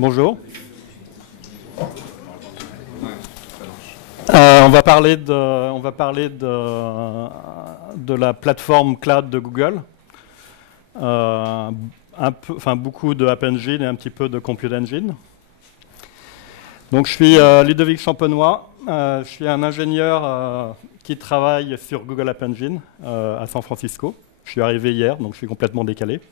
Bonjour. On va parler de la plateforme cloud de Google. Beaucoup de App Engine et un petit peu de Compute Engine. Donc je suis Ludovic Champenois. Je suis un ingénieur qui travaille sur Google App Engine à San Francisco. Je suis arrivé hier, donc je suis complètement décalé.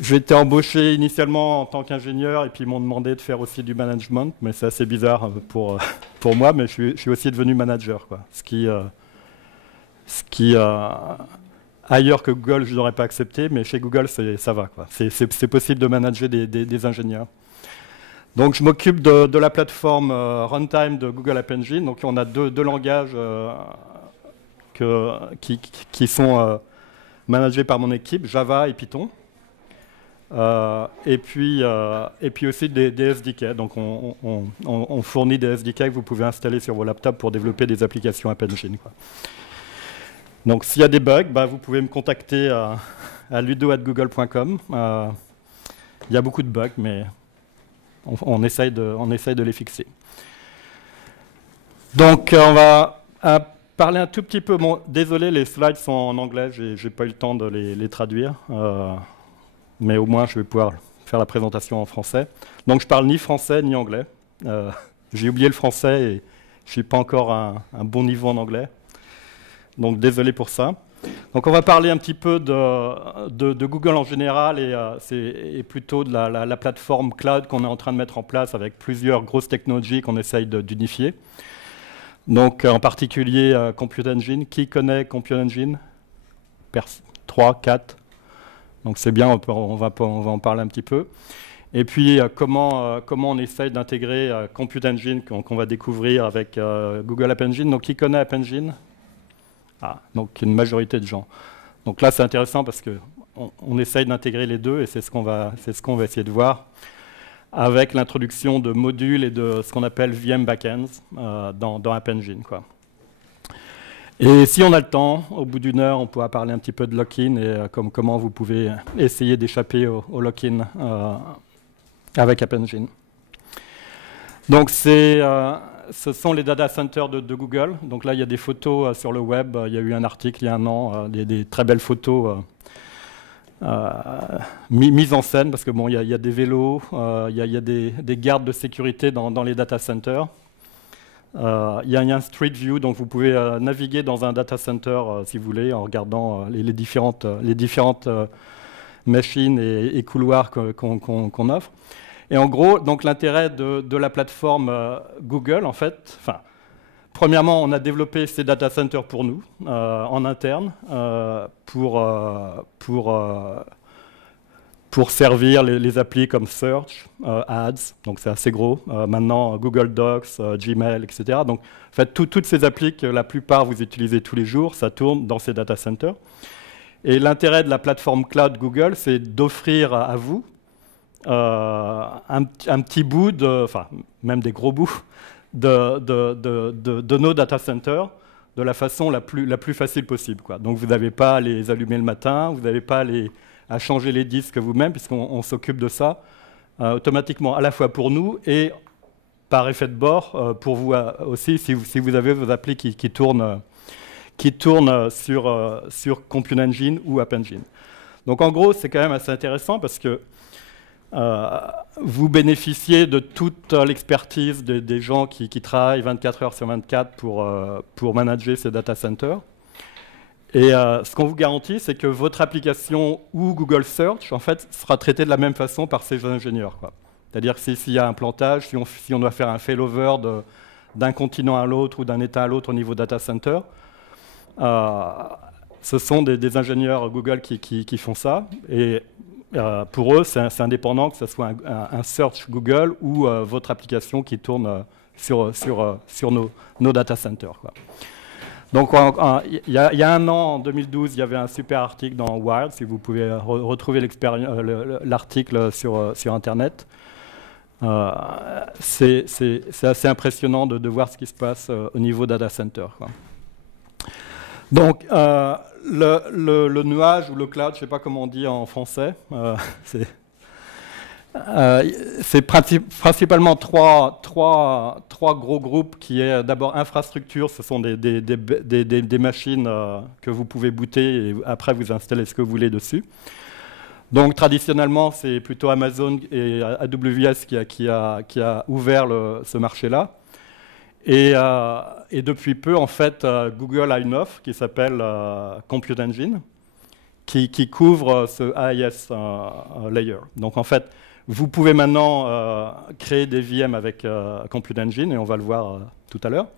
J'ai été embauché initialement en tant qu'ingénieur et puis ils m'ont demandé de faire aussi du management, mais c'est assez bizarre pour moi, mais je suis aussi devenu manager, quoi. Ce qui ailleurs que Google, je n'aurais pas accepté, mais chez Google, ça va, quoi. C'est possible de manager des ingénieurs. Donc je m'occupe de la plateforme runtime de Google App Engine. Donc on a deux langages qui sont managés par mon équipe, Java et Python. Et puis aussi des SDK. Donc on fournit des SDK que vous pouvez installer sur vos laptops pour développer des applications App Engine, quoi. Donc s'il y a des bugs, vous pouvez me contacter à ludo@google.com. Il y a beaucoup de bugs, mais on essaye de les fixer. Donc on va parler un tout petit peu. Bon, désolé, les slides sont en anglais, j'ai pas eu le temps de les traduire. Mais au moins je vais pouvoir faire la présentation en français. Donc je parle ni français ni anglais. J'ai oublié le français et je ne suis pas encore à un bon niveau en anglais. Donc désolé pour ça. Donc on va parler un petit peu de Google en général et plutôt de la plateforme cloud qu'on est en train de mettre en place avec plusieurs grosses technologies qu'on essaye d'unifier. Donc en particulier Compute Engine. Qui connaît Compute Engine? 3, 4. Donc c'est bien, on va en parler un petit peu. Et puis comment on essaye d'intégrer Compute Engine qu'on va découvrir avec Google App Engine. Donc qui connaît App Engine? Donc une majorité de gens. Donc là c'est intéressant parce qu'on essaye d'intégrer les deux et c'est ce qu'on va essayer de voir avec l'introduction de modules et de ce qu'on appelle VM Backends dans App Engine, quoi. Et si on a le temps, au bout d'une heure, on pourra parler un petit peu de lock-in et comment vous pouvez essayer d'échapper au lock-in avec App Engine. Donc ce sont les data centers de Google. Donc là, il y a des photos sur le web. Il y a eu un article il y a un an, des très belles photos mises en scène parce que bon, il y a des vélos, il y a des gardes de sécurité dans les data centers. Il y a un Street View, donc vous pouvez naviguer dans un data center si vous voulez en regardant les différentes machines et couloirs qu'on offre. Et en gros, donc l'intérêt de la plateforme Google, en fait, premièrement, on a développé ces data centers pour nous, en interne, pour servir les applis comme Search, Ads, donc c'est assez gros. Maintenant, Google Docs, Gmail, etc. Donc, en fait, toutes ces applis que la plupart vous utilisez tous les jours, ça tourne dans ces data centers. Et l'intérêt de la plateforme cloud Google, c'est d'offrir à vous un petit bout, même des gros bouts, de nos data centers de la façon la plus facile possible, quoi. Donc vous n'avez pas à les allumer le matin, vous n'avez pas à changer les disques vous-même, puisqu'on s'occupe de ça automatiquement, à la fois pour nous et par effet de bord pour vous aussi, si vous avez vos applis qui tournent sur Compute Engine ou App Engine. Donc en gros, c'est quand même assez intéressant parce que vous bénéficiez de toute l'expertise des gens qui travaillent 24 heures sur 24 pour manager ces data centers. Et ce qu'on vous garantit, c'est que votre application ou Google Search, en fait, sera traitée de la même façon par ces ingénieurs, quoi. C'est-à-dire que s'il y a un plantage, si on doit faire un failover d'un continent à l'autre ou d'un état à l'autre au niveau data center, ce sont des ingénieurs Google qui font ça. Et pour eux, c'est indépendant que ce soit un search Google ou votre application qui tourne sur nos data centers, quoi. Donc il y a un an, en 2012, il y avait un super article dans Wired, si vous pouvez retrouver l'article sur Internet. C'est assez impressionnant de voir ce qui se passe au niveau data center, quoi. Donc, le nuage ou le cloud, je ne sais pas comment on dit en français, C'est principalement trois gros groupes qui est d'abord infrastructure, ce sont des machines que vous pouvez booter et après vous installez ce que vous voulez dessus. Donc traditionnellement c'est plutôt Amazon et AWS qui a ouvert ce marché-là. Et depuis peu en fait Google a une offre qui s'appelle Compute Engine qui couvre ce AIS layer. Donc en fait vous pouvez maintenant créer des VM avec Compute Engine, et on va le voir tout à l'heure.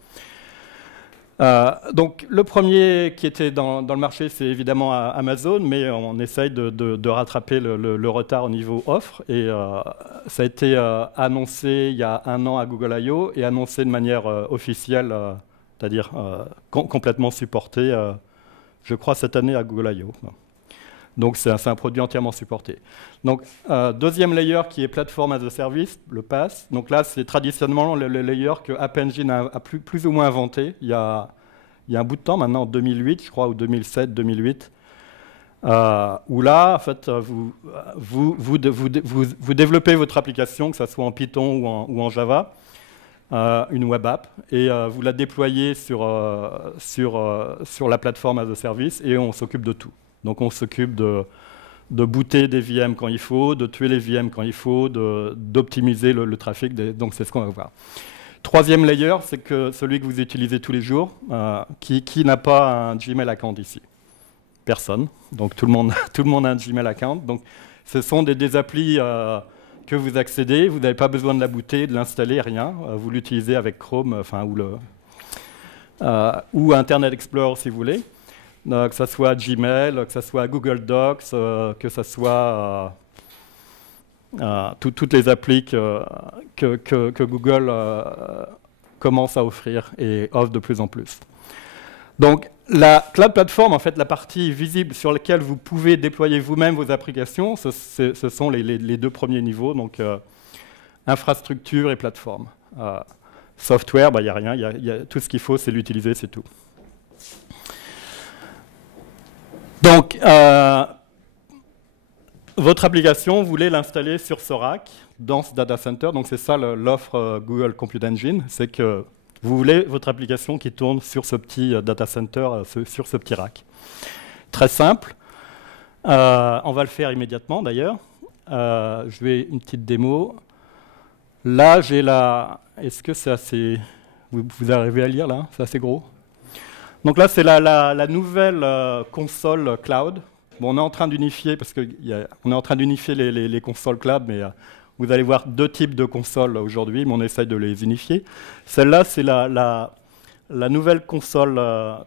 Donc le premier qui était dans le marché, c'est évidemment Amazon, mais on essaye de rattraper le retard au niveau offre. Et ça a été annoncé il y a 1 an à Google I/O et annoncé de manière officielle, c'est-à-dire complètement supporté, je crois, cette année à Google I/O. Donc c'est un produit entièrement supporté. Donc deuxième layer qui est Platform as a Service, le PaaS. Donc là c'est traditionnellement le layer que App Engine a plus ou moins inventé. Il y a un bout de temps maintenant, en 2008 je crois, ou 2007, 2008, où là en fait vous développez votre application, que ce soit en Python ou en Java, une web app, et vous la déployez sur la plateforme as a service, et on s'occupe de tout. Donc on s'occupe de booter des VM quand il faut, de tuer les VM quand il faut, d'optimiser le trafic. Donc c'est ce qu'on va voir. Troisième layer, c'est que celui que vous utilisez tous les jours, qui n'a pas un Gmail account ici? Personne. Donc tout le monde a un Gmail account. Donc ce sont des applis que vous accédez, vous n'avez pas besoin de la booter, de l'installer, rien. Vous l'utilisez avec Chrome, ou Internet Explorer si vous voulez. Que ce soit Gmail, que ce soit Google Docs, que ce soit toutes les applis que Google commence à offrir et offre de plus en plus. Donc la Cloud Platform, en fait, la partie visible sur laquelle vous pouvez déployer vous-même vos applications, ce sont les deux premiers niveaux, donc infrastructure et plateforme. Software, il n'y a rien, tout ce qu'il faut, c'est l'utiliser, c'est tout. Donc, votre application, vous voulez l'installer sur ce rack, dans ce data center. Donc, c'est ça l'offre Google Compute Engine. C'est que vous voulez votre application qui tourne sur ce petit data center, sur ce petit rack. Très simple. On va le faire immédiatement, d'ailleurs. Je vais une petite démo. Là, j'ai la... Est-ce que c'est assez... Vous arrivez à lire, là? C'est assez gros? Donc là, c'est la nouvelle console cloud. Bon, on est en train d'unifier, parce qu'on est en train d'unifier les consoles cloud, mais vous allez voir deux types de consoles aujourd'hui, mais on essaye de les unifier. Celle-là, c'est la nouvelle console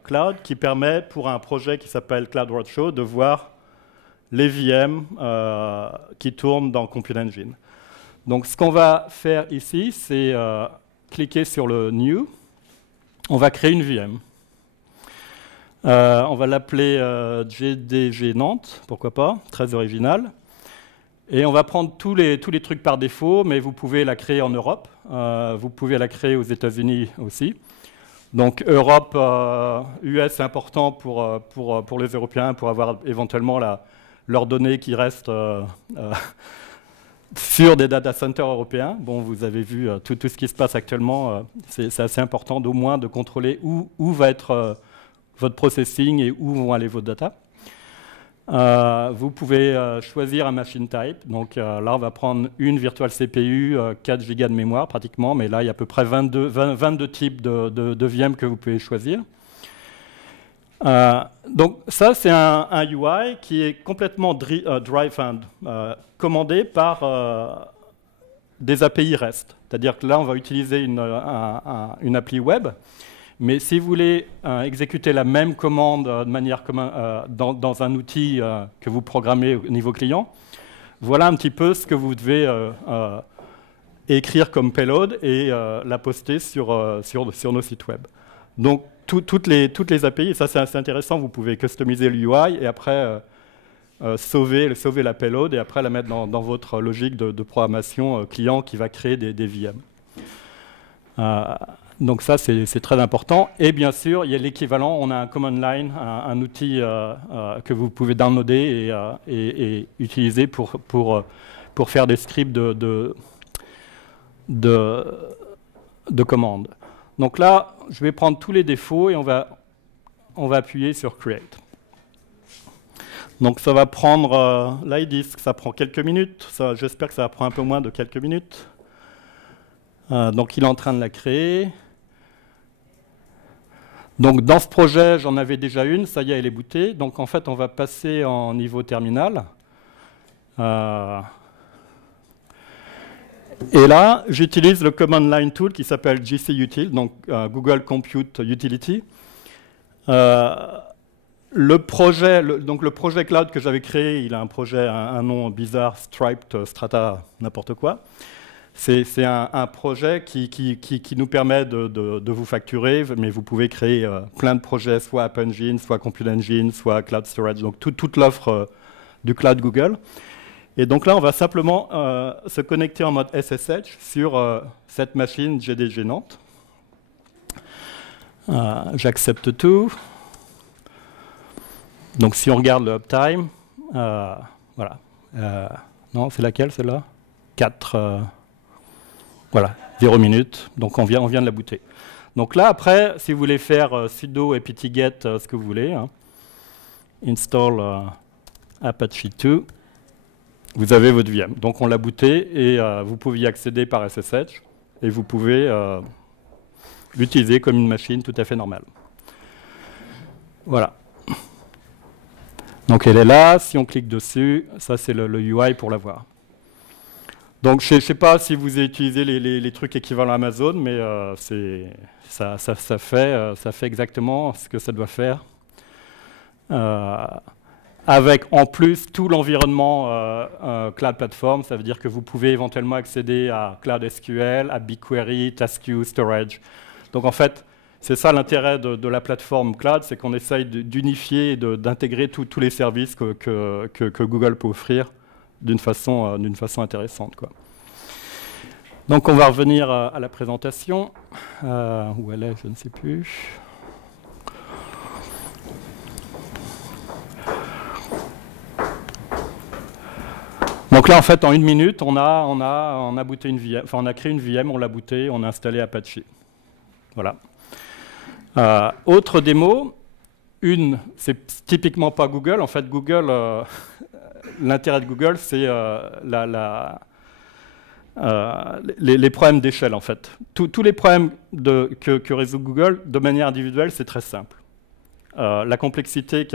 cloud qui permet, pour un projet qui s'appelle Cloud Roadshow, de voir les VM qui tournent dans Compute Engine. Donc ce qu'on va faire ici, c'est cliquer sur le New. On va créer une VM. On va l'appeler GDG Nantes, pourquoi pas, très original. Et on va prendre tous les trucs par défaut, mais vous pouvez la créer en Europe, vous pouvez la créer aux États-Unis aussi. Donc Europe, US, c'est important pour les Européens, pour avoir éventuellement leurs données qui restent sur des data centers européens. Bon, vous avez vu tout ce qui se passe actuellement, c'est assez important au moins de contrôler où va être votre processing et où vont aller vos data. Vous pouvez choisir un machine type. Donc là, on va prendre une virtual CPU, 4 Go de mémoire pratiquement, mais là, il y a à peu près 22 types de VM que vous pouvez choisir. Donc ça, c'est un UI qui est complètement commandé par des API REST. C'est-à-dire que là, on va utiliser une appli web. Mais si vous voulez exécuter la même commande de manière dans un outil que vous programmez au niveau client, voilà un petit peu ce que vous devez écrire comme payload et la poster sur nos sites web. Donc toutes les API, et ça c'est assez intéressant, vous pouvez customiser l'UI et après sauver la payload et après la mettre dans votre logique de programmation client qui va créer des VM. Donc ça, c'est très important. Et bien sûr, il y a l'équivalent. On a un command line, un outil que vous pouvez downloader et utiliser pour pour faire des scripts de commandes. Donc là, je vais prendre tous les défauts et on va appuyer sur Create. Donc ça va prendre, là ils disent que ça prend quelques minutes, j'espère que ça va prendre un peu moins de quelques minutes. Donc il est en train de la créer. Donc dans ce projet, j'en avais déjà une, ça y est, elle est bootée. Donc en fait, on va passer en niveau terminal. Et là, j'utilise le command line tool qui s'appelle GCUtil, donc Google Compute Utility. Le projet cloud que j'avais créé, il a un nom bizarre, Striped Strata, n'importe quoi. C'est un projet qui nous permet de vous facturer, mais vous pouvez créer plein de projets, soit App Engine, soit Compute Engine, soit Cloud Storage, donc toute l'offre du cloud Google. Et donc là, on va simplement se connecter en mode SSH sur cette machine GDG Nantes. J'accepte tout. Donc si on regarde le uptime, voilà. Non, c'est laquelle celle-là 4. Voilà, 0 minutes. Donc on vient de la booter. Donc là, après, si vous voulez faire sudo apt-get, ce que vous voulez, hein, install Apache 2, vous avez votre VM. Donc on l'a booté et vous pouvez y accéder par SSH et vous pouvez l'utiliser comme une machine tout à fait normale. Voilà. Donc elle est là, si on clique dessus, ça c'est le UI pour la voir. Donc je ne sais pas si vous utilisez les trucs équivalents Amazon, mais ça fait exactement ce que ça doit faire. Avec en plus tout l'environnement Cloud Platform, ça veut dire que vous pouvez éventuellement accéder à Cloud SQL, à BigQuery, TaskQueue, Storage. Donc en fait, c'est ça l'intérêt de la plateforme Cloud, c'est qu'on essaye d'unifier et d'intégrer tous les services que Google peut offrir d'une façon intéressante, quoi. Donc on va revenir à la présentation. Où elle est, je ne sais plus. Donc là, en fait, en 1 minute, on a booté une VM, enfin on a créé une VM, on l'a bootée, on a installé Apache. Voilà. Autre démo, c'est typiquement pas Google. En fait, Google, l'intérêt de Google, c'est les problèmes d'échelle, en fait. Tous les problèmes que résout Google, de manière individuelle, c'est très simple. La complexité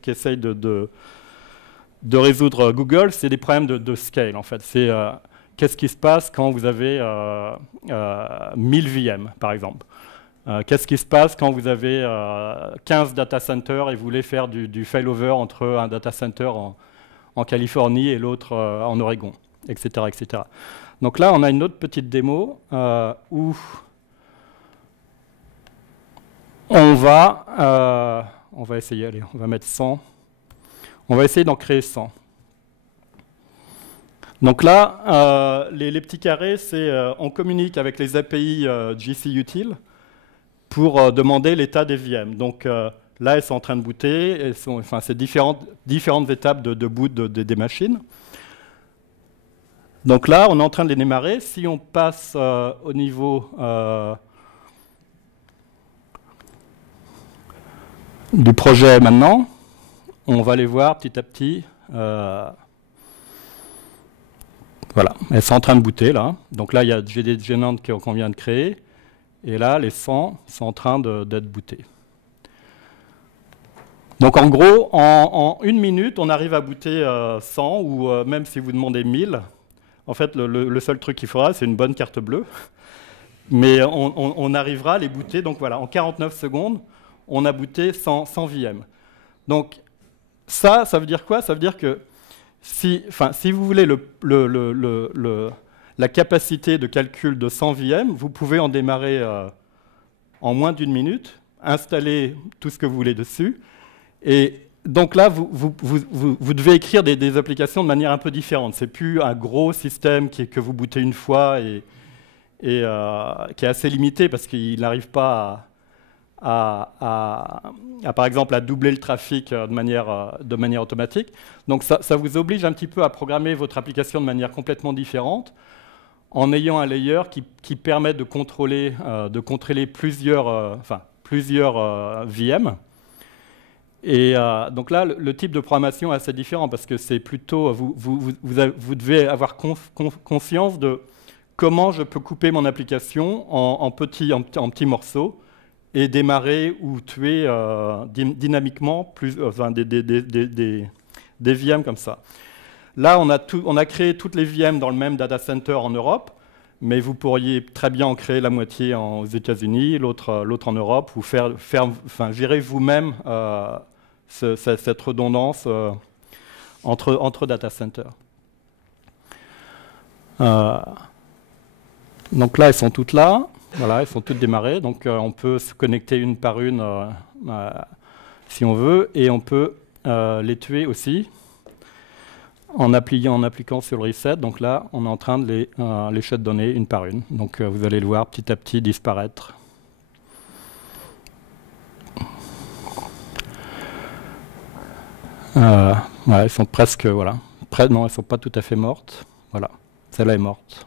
qu'essaye de résoudre Google, c'est des problèmes de scale, en fait. C'est qu'est-ce qui se passe quand vous avez 1000 VM, par exemple. Qu'est-ce qui se passe quand vous avez 15 data centers et vous voulez faire du failover entre un data center en Californie et l'autre en Oregon, etc., etc. Donc là, on a une autre petite démo où on va essayer, allez, on va mettre 100. On va essayer d'en créer 100. Donc là, les petits carrés, c'est on communique avec les API GCUtil pour demander l'état des VM. Donc là, elles sont en train de booter. C'est différentes étapes de boot des machines. Donc là, on est en train de les démarrer. Si on passe au niveau du projet maintenant, on va les voir petit à petit. Voilà, elles sont en train de booter là. Donc là, il y a GDG Nantes qu'on vient de créer. Et là, les 100 sont en train d'être bootés. Donc en gros, en 1 minute, on arrive à booter 100 ou même si vous demandez 1000. En fait, le seul truc qu'il faudra, c'est une bonne carte bleue. Mais on arrivera à les booter. Donc voilà, en 49 secondes, on a booté 100 VM. Donc ça veut dire quoi? Ça veut dire que si vous voulez la capacité de calcul de 100 VM, vous pouvez en démarrer en moins d'1 minute, installer tout ce que vous voulez dessus. Et donc là, vous devez écrire des applications de manière un peu différente. C'est plus un gros système que vous bootez une fois et qui est assez limité parce qu'il n'arrive pas par exemple, à doubler le trafic de manière automatique. Donc ça vous oblige un petit peu à programmer votre application de manière complètement différente, en ayant un layer qui permet de contrôler plusieurs VM. Et donc là, le type de programmation est assez différent parce que c'est plutôt, vous devez avoir conscience de comment je peux couper mon application en petits morceaux et démarrer ou tuer dynamiquement des VM comme ça. Là, on a créé toutes les VM dans le même data center en Europe, mais vous pourriez très bien en créer la moitié aux États-Unis, l'autre en Europe, ou gérer vous-même cette redondance entre data centers. Donc là, elles sont toutes là. Voilà, elles sont toutes démarrées. Donc on peut se connecter une par une si on veut, et on peut les tuer aussi en appliquant sur le reset. Donc là, on est en train de les shutdowner une par une. Donc vous allez le voir petit à petit disparaître. Ouais, elles sont presque, voilà. Non, elles ne sont pas tout à fait mortes. Voilà, celle-là est morte.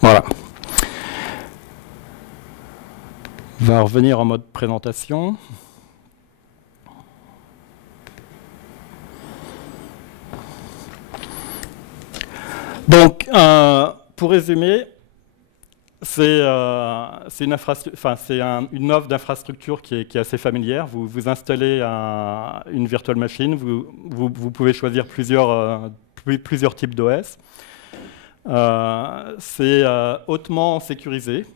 Voilà. On va revenir en mode présentation. Donc, pour résumer, c'est une offre d'infrastructure qui est assez familière. Vous installez une virtual machine, vous pouvez choisir plusieurs types d'OS. C'est hautement sécurisé,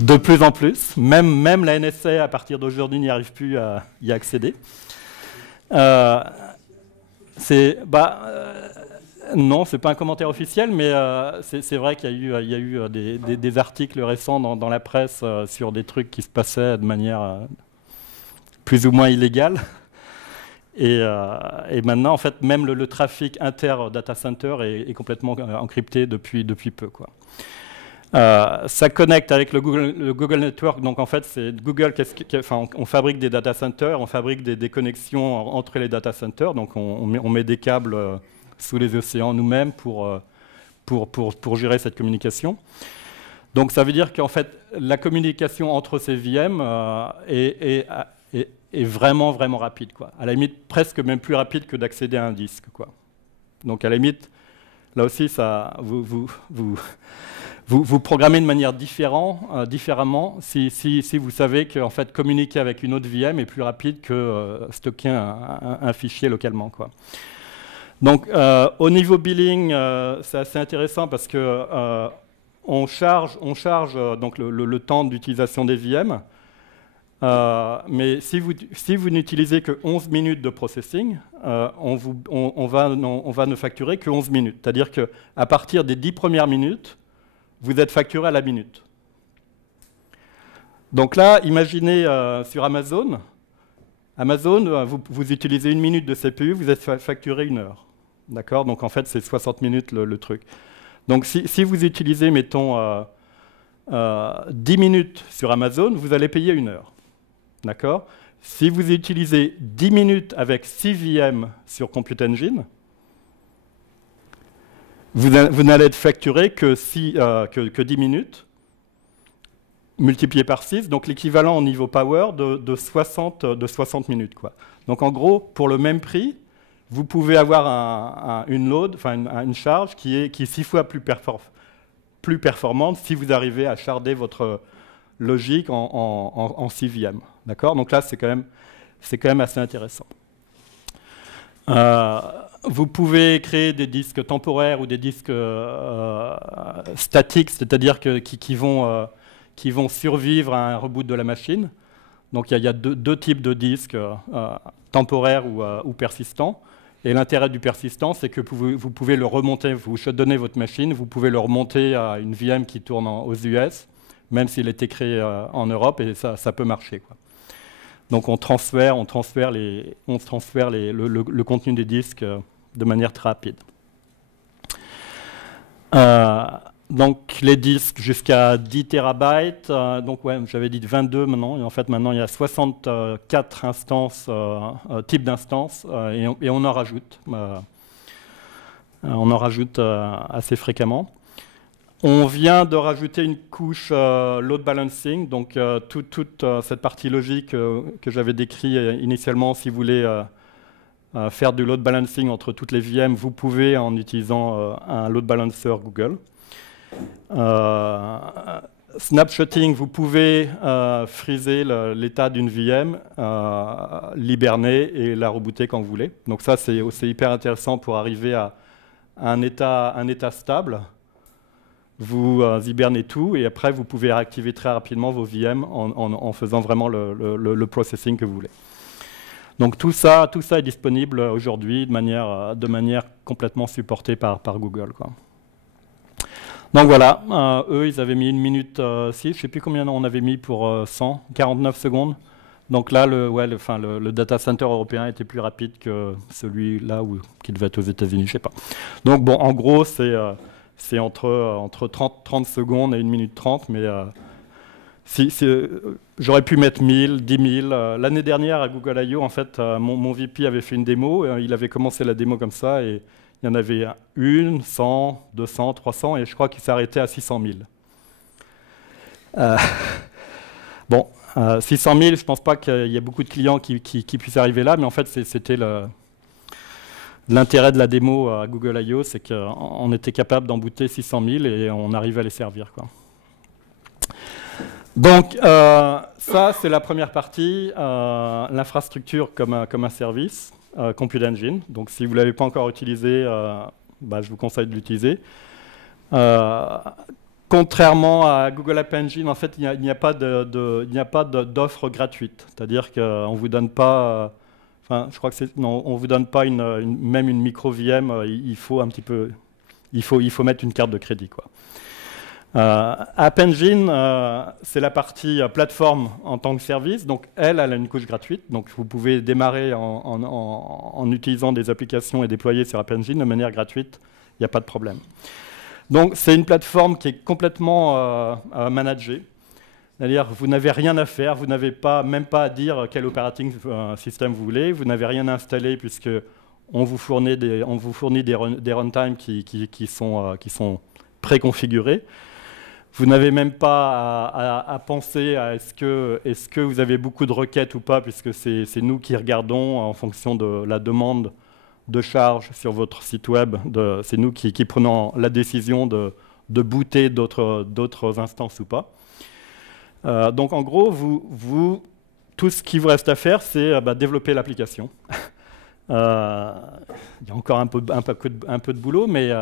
de plus en plus. Même la NSA, à partir d'aujourd'hui, n'y arrive plus à y accéder. Non, c'est pas un commentaire officiel, mais c'est vrai qu'il y a eu des articles récents dans la presse sur des trucs qui se passaient de manière plus ou moins illégale. Et maintenant, en fait, même le trafic inter-data center est complètement encrypté depuis peu, quoi. Ça connecte avec le Google Network. Donc, en fait, c'est Google. On fabrique des data centers, on fabrique des connexions entre les data centers. Donc, on met des câbles sous les océans nous-mêmes pour gérer cette communication. Donc, ça veut dire qu'en fait, la communication entre ces VM est vraiment, vraiment rapide, quoi. À la limite, presque même plus rapide que d'accéder à un disque, quoi. Donc, à la limite, là aussi, vous programmez de manière différemment si vous savez que en fait, communiquer avec une autre VM est plus rapide que stocker un fichier localement, quoi. Donc, au niveau billing, c'est assez intéressant parce que on charge donc le temps d'utilisation des VM. Mais si vous n'utilisez que 11 minutes de processing, on va ne facturer que 11 minutes. C'est-à-dire qu'à partir des 10 premières minutes, vous êtes facturé à la minute. Donc là, imaginez sur Amazon, vous utilisez 1 minute de CPU, vous êtes facturé 1 heure. D'accord? Donc en fait, c'est 60 minutes le truc. Donc si vous utilisez, mettons, 10 minutes sur Amazon, vous allez payer 1 heure. D'accord? Si vous utilisez 10 minutes avec 6 VM sur Compute Engine, vous n'allez être facturé que 10 minutes, multiplié par 6, donc l'équivalent au niveau power de 60 minutes, quoi. Donc en gros, pour le même prix, vous pouvez avoir une charge qui est 6 fois plus performante si vous arrivez à sharder votre logique en 6 VM. D'accord? Donc là, c'est quand même assez intéressant. Vous pouvez créer des disques temporaires ou des disques statiques, c'est-à-dire qui vont survivre à un reboot de la machine. Donc il y a deux types de disques, temporaires ou persistants. Et l'intérêt du persistant, c'est que vous pouvez le remonter, vous donnez votre machine, vous pouvez le remonter à une VM qui tourne aux US, même s'il a été créé en Europe, et ça peut marcher, quoi. Donc on transfère le contenu des disques de manière très rapide. Donc les disques jusqu'à 10 terabytes, donc ouais, j'avais dit 22 maintenant, et en fait maintenant il y a 64 instances, types d'instances, et on en rajoute. On en rajoute assez fréquemment. On vient de rajouter une couche load balancing, donc toute cette partie logique que j'avais décrit initialement, si vous voulez faire du load balancing entre toutes les VM, vous pouvez en utilisant un load balancer Google. Snapshotting, vous pouvez freezer l'état d'une VM, l'hiberner et la rebooter quand vous voulez. Donc ça, c'est hyper intéressant pour arriver à un état stable. Vous hibernez tout et après, vous pouvez réactiver très rapidement vos VM en faisant vraiment le processing que vous voulez. Donc tout ça est disponible aujourd'hui de manière complètement supportée par Google, quoi. Donc voilà, eux, ils avaient mis 1 minute 6, je ne sais plus combien on avait mis pour 49 secondes. Donc là, le data center européen était plus rapide que celui-là qui devait être aux États-Unis, je ne sais pas. Donc bon, en gros, c'est entre 30 secondes et 1 minute 30, mais j'aurais pu mettre 1000, 10 000. L'année dernière, à Google I/O, en fait, mon VP avait fait une démo, il avait commencé la démo comme ça, et il y en avait 1, 100, 200, 300, et je crois qu'il s'est arrêté à 600 000. Bon, 600 000, je ne pense pas qu'il y ait beaucoup de clients qui puissent arriver là, mais en fait, c'était l'intérêt de la démo à Google I/O, c'est qu'on était capable d'embooter 600 000 et on arrivait à les servir, quoi. Donc, ça, c'est la première partie, l'infrastructure comme un service. Compute Engine. Donc, si vous ne l'avez pas encore utilisé, je vous conseille de l'utiliser. Contrairement à Google App Engine, en fait, il n'y a pas d'offre gratuite. C'est-à-dire qu'on ne vous donne pas, je crois que on vous donne pas même une micro VM. Il faut mettre une carte de crédit, quoi. App Engine, c'est la partie plateforme en tant que service. Donc, elle a une couche gratuite. Donc, vous pouvez démarrer en utilisant des applications et déployer sur App Engine de manière gratuite. Il n'y a pas de problème. Donc, c'est une plateforme qui est complètement managée. C'est-à-dire, vous n'avez rien à faire. Vous n'avez même pas à dire quel operating system vous voulez. Vous n'avez rien à installer puisque on vous fournit des runtimes qui sont préconfigurés. Vous n'avez même pas à penser à est-ce que vous avez beaucoup de requêtes ou pas, puisque c'est nous qui regardons en fonction de la demande de charge sur votre site web. C'est nous qui prenons la décision de booter d'autres instances ou pas. Donc en gros, tout ce qui vous reste à faire, c'est développer l'application. Il y a encore un peu de boulot, mais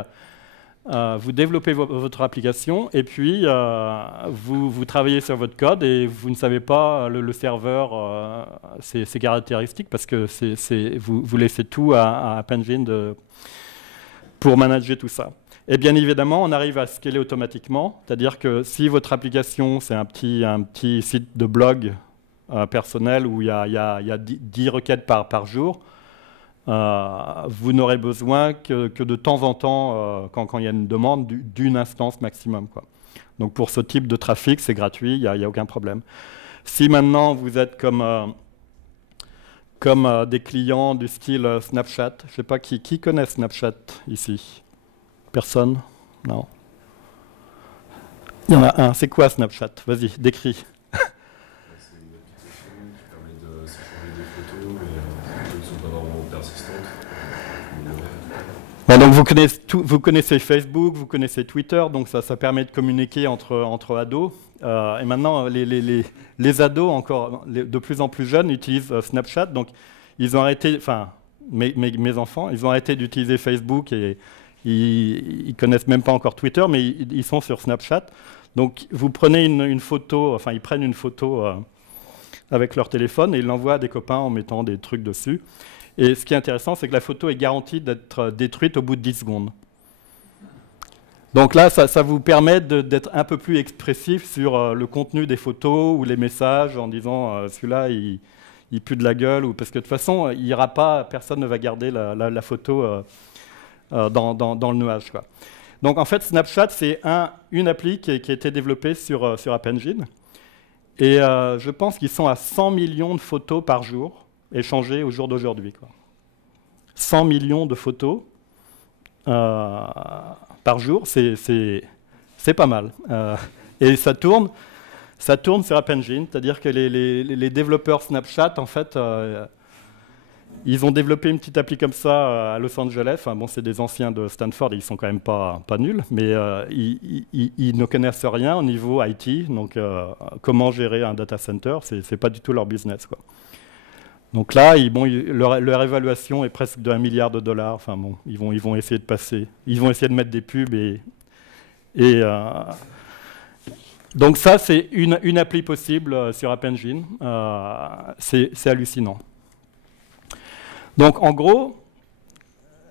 vous développez votre application et puis vous travaillez sur votre code et vous ne savez pas le serveur, ses caractéristiques, parce que vous laissez tout à App Engine pour manager tout ça. Et bien évidemment, on arrive à scaler automatiquement, c'est-à-dire que si votre application, c'est un petit site de blog personnel où il y a 10 requêtes par jour, vous n'aurez besoin que de temps en temps, quand il y a une demande, d'une instance maximum, quoi. Donc pour ce type de trafic, c'est gratuit, il n'y a aucun problème. Si maintenant vous êtes comme des clients du style Snapchat, je ne sais pas qui connaît Snapchat ici? Personne? Non. Il y en a un. C'est quoi Snapchat? Vas-y, décris. C'est une application qui permet de s'échanger des photos, mais qui ne sont pas vraiment persistantes. Bon, donc vous connaissez Facebook, vous connaissez Twitter, donc ça permet de communiquer entre ados. Et maintenant, les ados, de plus en plus jeunes, utilisent Snapchat. Donc ils ont arrêté, enfin, mes enfants, ils ont arrêté d'utiliser Facebook et ils connaissent même pas encore Twitter, mais ils sont sur Snapchat. Donc vous prenez une photo, enfin ils prennent une photo avec leur téléphone et ils l'envoient à des copains en mettant des trucs dessus. Et ce qui est intéressant, c'est que la photo est garantie d'être détruite au bout de 10 secondes. Donc là, ça vous permet d'être un peu plus expressif sur le contenu des photos ou les messages en disant celui-là, il pue de la gueule, ou parce que de toute façon, il ira pas, personne ne va garder la photo dans le nuage, quoi. Donc en fait, Snapchat, c'est une appli qui a été développée sur App Engine. Et je pense qu'ils sont à 100 millions de photos par jour échangées au jour d'aujourd'hui, quoi. 100 millions de photos par jour, c'est pas mal. Et ça tourne sur App Engine, c'est-à-dire que les développeurs Snapchat, en fait, ils ont développé une petite appli comme ça à Los Angeles. Enfin, bon, c'est des anciens de Stanford, ils sont quand même pas nuls, mais ils ne connaissent rien au niveau IT. Donc, comment gérer un data center, c'est pas du tout leur business, quoi. Donc là, leur évaluation est presque de $1 milliard. Enfin bon, ils vont essayer de passer, ils vont essayer de mettre des pubs donc ça, c'est une appli possible sur App Engine. C'est hallucinant. Donc en gros,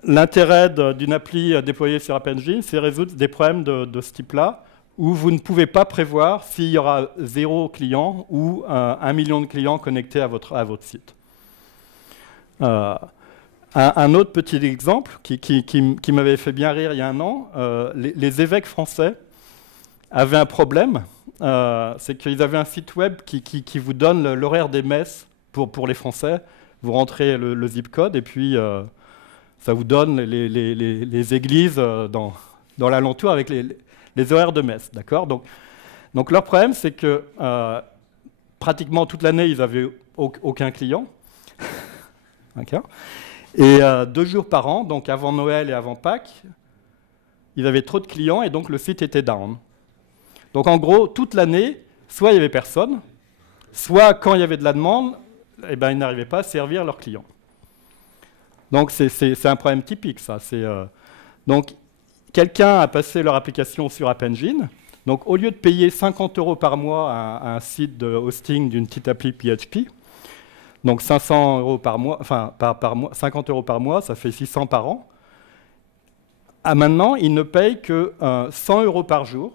l'intérêt d'une appli déployée sur App Engine, c'est résoudre des problèmes de ce type-là, où vous ne pouvez pas prévoir s'il y aura 0 client ou 1 million de clients connectés à votre site. Un autre petit exemple qui m'avait fait bien rire il y a un an, les évêques français avaient un problème, c'est qu'ils avaient un site web qui vous donne l'horaire des messes pour les Français. Vous rentrez le zip code et puis ça vous donne les églises dans l'alentour avec les horaires de messe. D'accord ? Donc leur problème, c'est que pratiquement toute l'année, ils n'avaient aucun client. D'accord ? Et 2 jours par an, donc avant Noël et avant Pâques, ils avaient trop de clients et donc le site était down. Donc en gros, toute l'année, soit il n'y avait personne, soit quand il y avait de la demande, eh ben, ils n'arrivaient pas à servir leurs clients. Donc c'est un problème typique, ça. Donc quelqu'un a passé leur application sur App Engine. Donc au lieu de payer 50 € par mois à un site de hosting d'une petite appli PHP, donc 500 € par mois, enfin par mois, 50 € par mois, ça fait 600 par an. Maintenant, ils ne payent que 100 € par jour,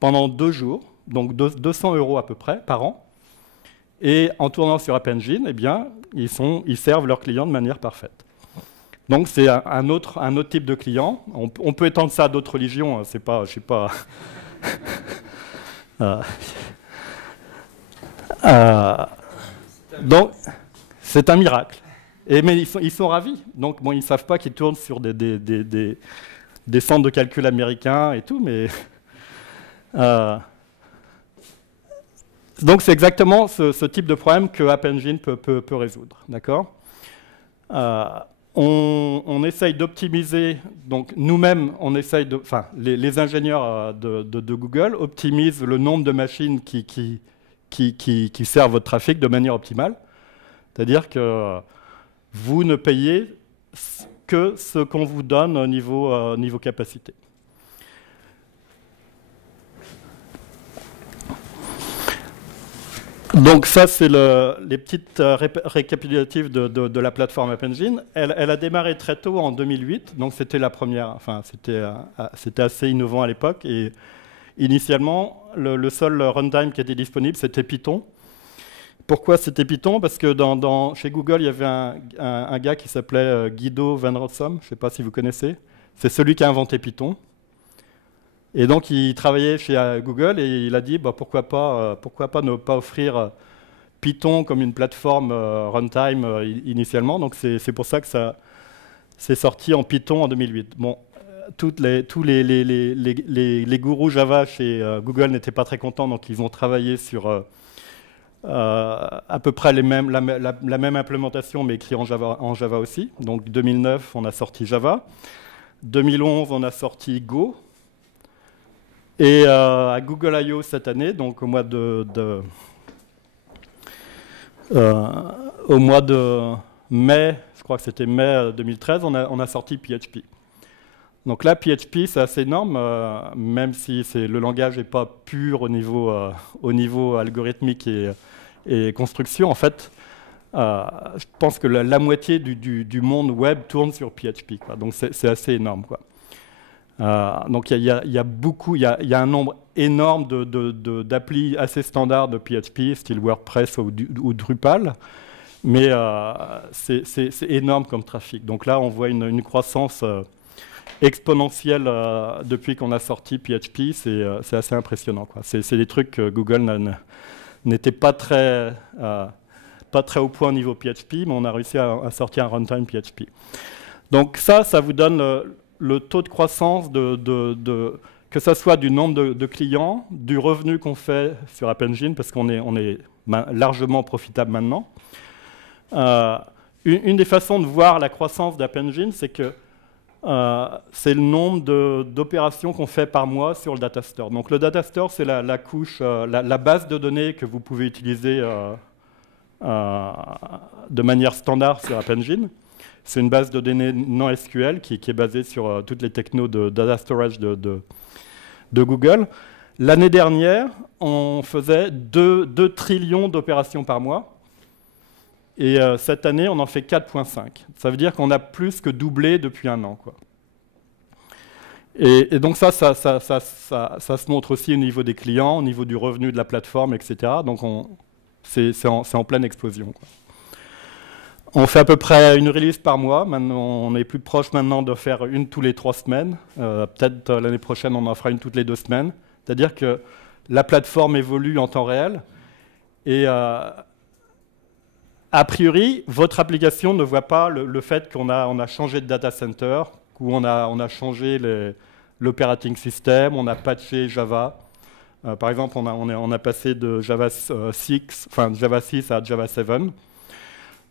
pendant 2 jours, donc 200 € à peu près par an. Et en tournant sur App Engine, eh bien, ils servent leurs clients de manière parfaite. Donc c'est un autre type de client. On peut étendre ça à d'autres religions. C'est pas, je sais pas. Donc c'est un miracle. Mais ils sont ravis. Donc bon, ils ne savent pas qu'ils tournent sur des centres de calcul américains et tout, mais donc c'est exactement ce type de problème que App Engine peut résoudre. D'accord ? On essaye d'optimiser, donc nous-mêmes, les ingénieurs de Google optimisent le nombre de machines qui servent votre trafic de manière optimale. C'est-à-dire que vous ne payez que ce qu'on vous donne au niveau capacité. Donc ça, c'est les petites récapitulatives de la plateforme App Engine. Elle a démarré très tôt, en 2008, donc c'était la première, enfin c'était assez innovant à l'époque. Et initialement, le seul runtime qui était disponible, c'était Python. Pourquoi c'était Python ? Parce que chez Google, il y avait un gars qui s'appelait Guido van Rossum, je ne sais pas si vous connaissez. C'est celui qui a inventé Python. Et donc, il travaillait chez Google et il a dit pourquoi pas ne pas offrir Python comme une plateforme runtime initialement. Donc, c'est pour ça que ça s'est sorti en Python en 2008. Bon, tous les gourous Java chez Google n'étaient pas très contents, donc ils ont travaillé sur à peu près la même implémentation, mais écrit en Java aussi. Donc, 2009, on a sorti Java. 2011, on a sorti Go. Et à Google I.O. cette année, donc au mois de mai, je crois que c'était mai 2013, on a sorti PHP. Donc là, PHP, c'est assez énorme, même si le langage n'est pas pur au niveau algorithmique et construction. En fait, je pense que la moitié du monde web tourne sur PHP, quoi. Donc c'est assez énorme, quoi. Donc il y a un nombre énorme d'applis assez standards de PHP, style WordPress ou Drupal, mais c'est énorme comme trafic. Donc là, on voit une croissance exponentielle depuis qu'on a sorti PHP, c'est assez impressionnant, quoi. C'est des trucs que Google n'était pas très au point au niveau PHP, mais on a réussi à sortir un runtime PHP. Donc ça vous donne le taux de croissance que ce soit du nombre de clients, du revenu qu'on fait sur App Engine, parce qu'on est largement profitable maintenant. Une des façons de voir la croissance d'App Engine, c'est que c'est le nombre d'opérations qu'on fait par mois sur le data store. Donc le data store, c'est la couche, la base de données que vous pouvez utiliser de manière standard sur App Engine. C'est une base de données non SQL qui est basée sur toutes les technos de data storage de Google. L'année dernière, on faisait 2 trillions d'opérations par mois. Et cette année, on en fait 4,5. Ça veut dire qu'on a plus que doublé depuis un an, quoi. Et donc ça se montre aussi au niveau des clients, au niveau du revenu de la plateforme, etc. Donc c'est en pleine explosion, quoi. On fait à peu près une release par mois. Maintenant, on est plus proche maintenant de faire une tous les 3 semaines. Peut-être l'année prochaine, on en fera une toutes les 2 semaines. C'est-à-dire que la plateforme évolue en temps réel. Et a priori, votre application ne voit pas le fait qu'on a changé de data center, qu'on a changé l'operating system, on a patché Java. Par exemple, on a passé de Java 6 à Java 7.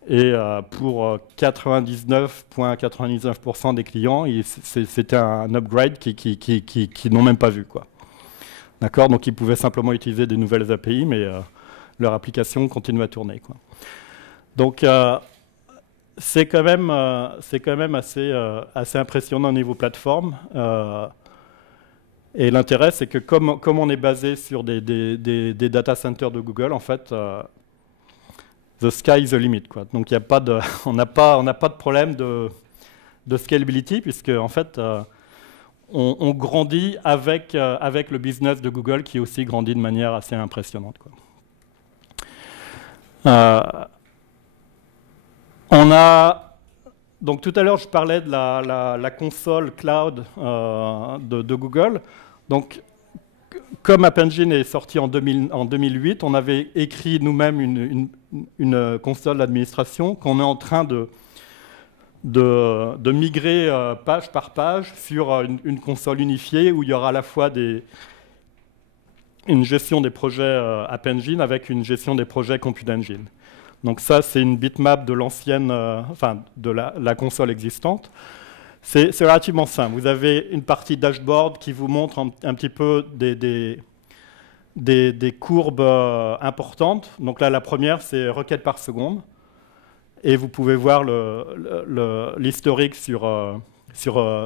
Et pour 99,99% des clients, c'était un upgrade qui n'ont même pas vu, quoi. D'accord? Donc ils pouvaient simplement utiliser des nouvelles API, mais leur application continue à tourner, quoi. Donc c'est quand même assez impressionnant au niveau plateforme. Et l'intérêt, c'est que comme on est basé sur des data centers de Google, en fait, the sky is the limit, quoi. Donc on n'a pas de problème de scalability, puisque en fait, on grandit avec le business de Google, qui aussi grandit de manière assez impressionnante, quoi. Donc tout à l'heure, je parlais de la console cloud de Google. Donc, comme App Engine est sorti en 2008, on avait écrit nous-mêmes une console d'administration qu'on est en train de migrer page par page sur une console unifiée où il y aura à la fois une gestion des projets App Engine avec une gestion des projets Compute Engine. Donc ça, c'est une bitmap de l'ancienne, de la console existante. C'est relativement simple. Vous avez une partie dashboard qui vous montre un petit peu des courbes importantes. Donc là, la première, c'est requêtes par seconde. Et vous pouvez voir l'historique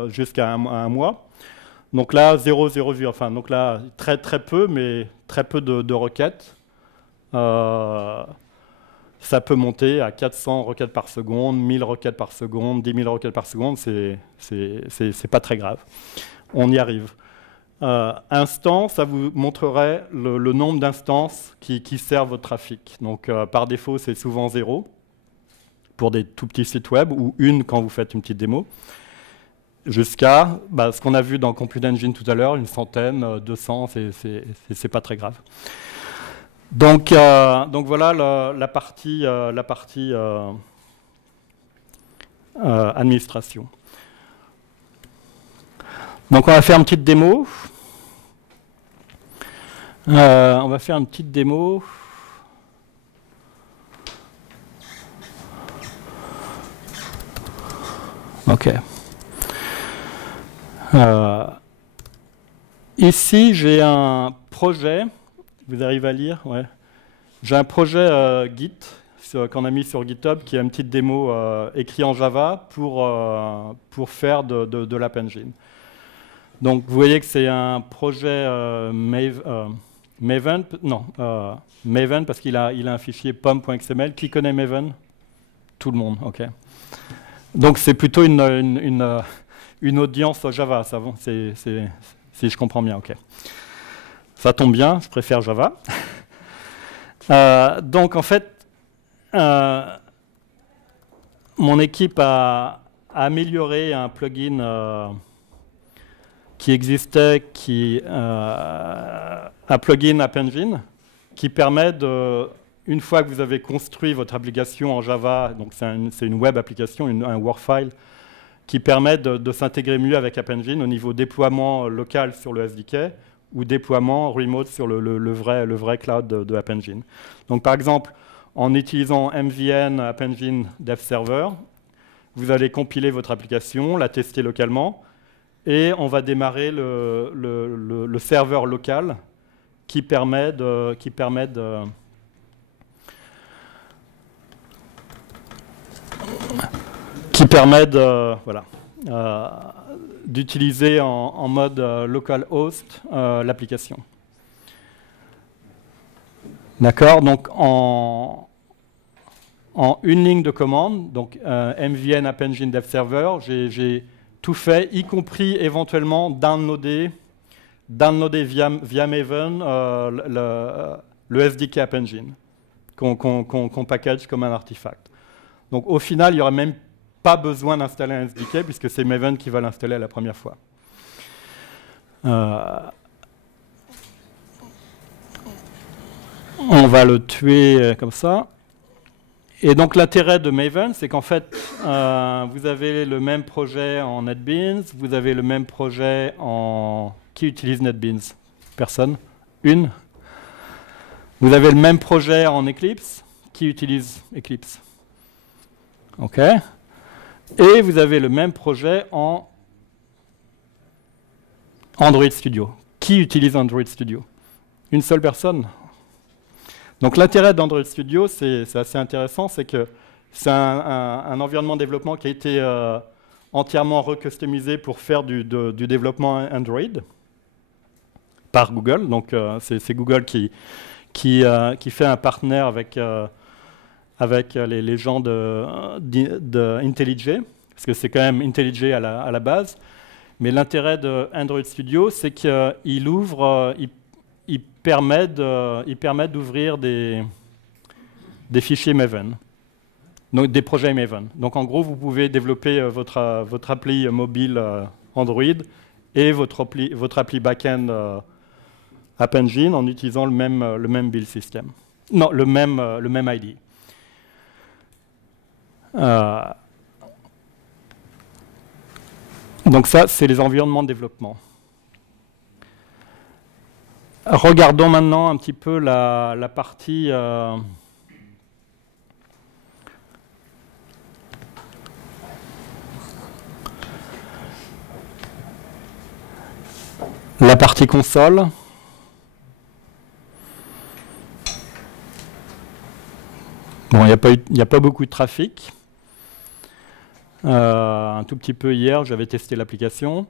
jusqu'à un mois. Donc là, 0, 0, enfin, donc là, très peu, mais très peu de requêtes. Ça peut monter à 400 requêtes par seconde, 1000 requêtes par seconde, 10 000 requêtes par seconde, c'est pas très grave. On y arrive. Instant, ça vous montrerait le nombre d'instances qui servent votre trafic. Donc par défaut, c'est souvent 0 pour des tout petits sites web, ou 1 quand vous faites une petite démo, jusqu'à ce qu'on a vu dans Compute Engine tout à l'heure, 100, 200, c'est pas très grave. Donc voilà la partie administration. Donc on va faire une petite démo. Ok. Ici, j'ai un projet. Vous arrivez à lire? Ouais. J'ai un projet Git qu'on a mis sur GitHub qui est une petite démo écrite en Java pour faire de l'App Engine. Donc vous voyez que c'est un projet Maven parce qu'il a un fichier pom.xml. Qui connaît Maven? Tout le monde, ok. Donc c'est plutôt une audience Java, ça, si je comprends bien, ok. Ça tombe bien, je préfère Java. Donc en fait, mon équipe a amélioré un plugin qui existait, un plugin App Engine, qui permet de, une fois que vous avez construit votre application en Java, donc c'est une web application, un WordFile, qui permet de s'intégrer mieux avec App Engine au niveau déploiement local sur le SDK ou déploiement remote sur le vrai cloud de App Engine. Donc par exemple, en utilisant MVN App Engine Dev Server, vous allez compiler votre application, la tester localement, et on va démarrer le serveur local qui permet d'utiliser en mode localhost l'application. D'accord, donc en une ligne de commande, donc MVN App Engine Dev Server, j'ai tout fait, y compris éventuellement downloader via Maven le SDK App Engine qu'on package comme un artefact. Donc au final, il n'y aura même pas besoin d'installer un SDK puisque c'est Maven qui va l'installer la première fois. On va le tuer comme ça. Et donc l'intérêt de Maven, c'est qu'en fait, vous avez le même projet en NetBeans, vous avez le même projet en... Qui utilise NetBeans? Personne? Une? Vous avez le même projet en Eclipse? Qui utilise Eclipse? OK. Et vous avez le même projet en Android Studio. Qui utilise Android Studio? Une seule personne? Donc l'intérêt d'Android Studio, c'est assez intéressant, c'est que c'est un environnement de développement qui a été entièrement recustomisé pour faire du développement Android par Google. Donc c'est Google qui fait un partenaire avec les gens de IntelliJ, parce que c'est quand même IntelliJ à la base. Mais l'intérêt de Android Studio, c'est qu'il ouvre... il permet d'ouvrir des fichiers Maven, donc des projets Maven. Donc en gros, vous pouvez développer votre appli mobile Android et votre appli backend App Engine en utilisant le même build system. Non, le même IDE. Donc ça, c'est les environnements de développement. Regardons maintenant un petit peu la partie console. Bon, il n'y a pas beaucoup de trafic. Un tout petit peu hier, j'avais testé l'application.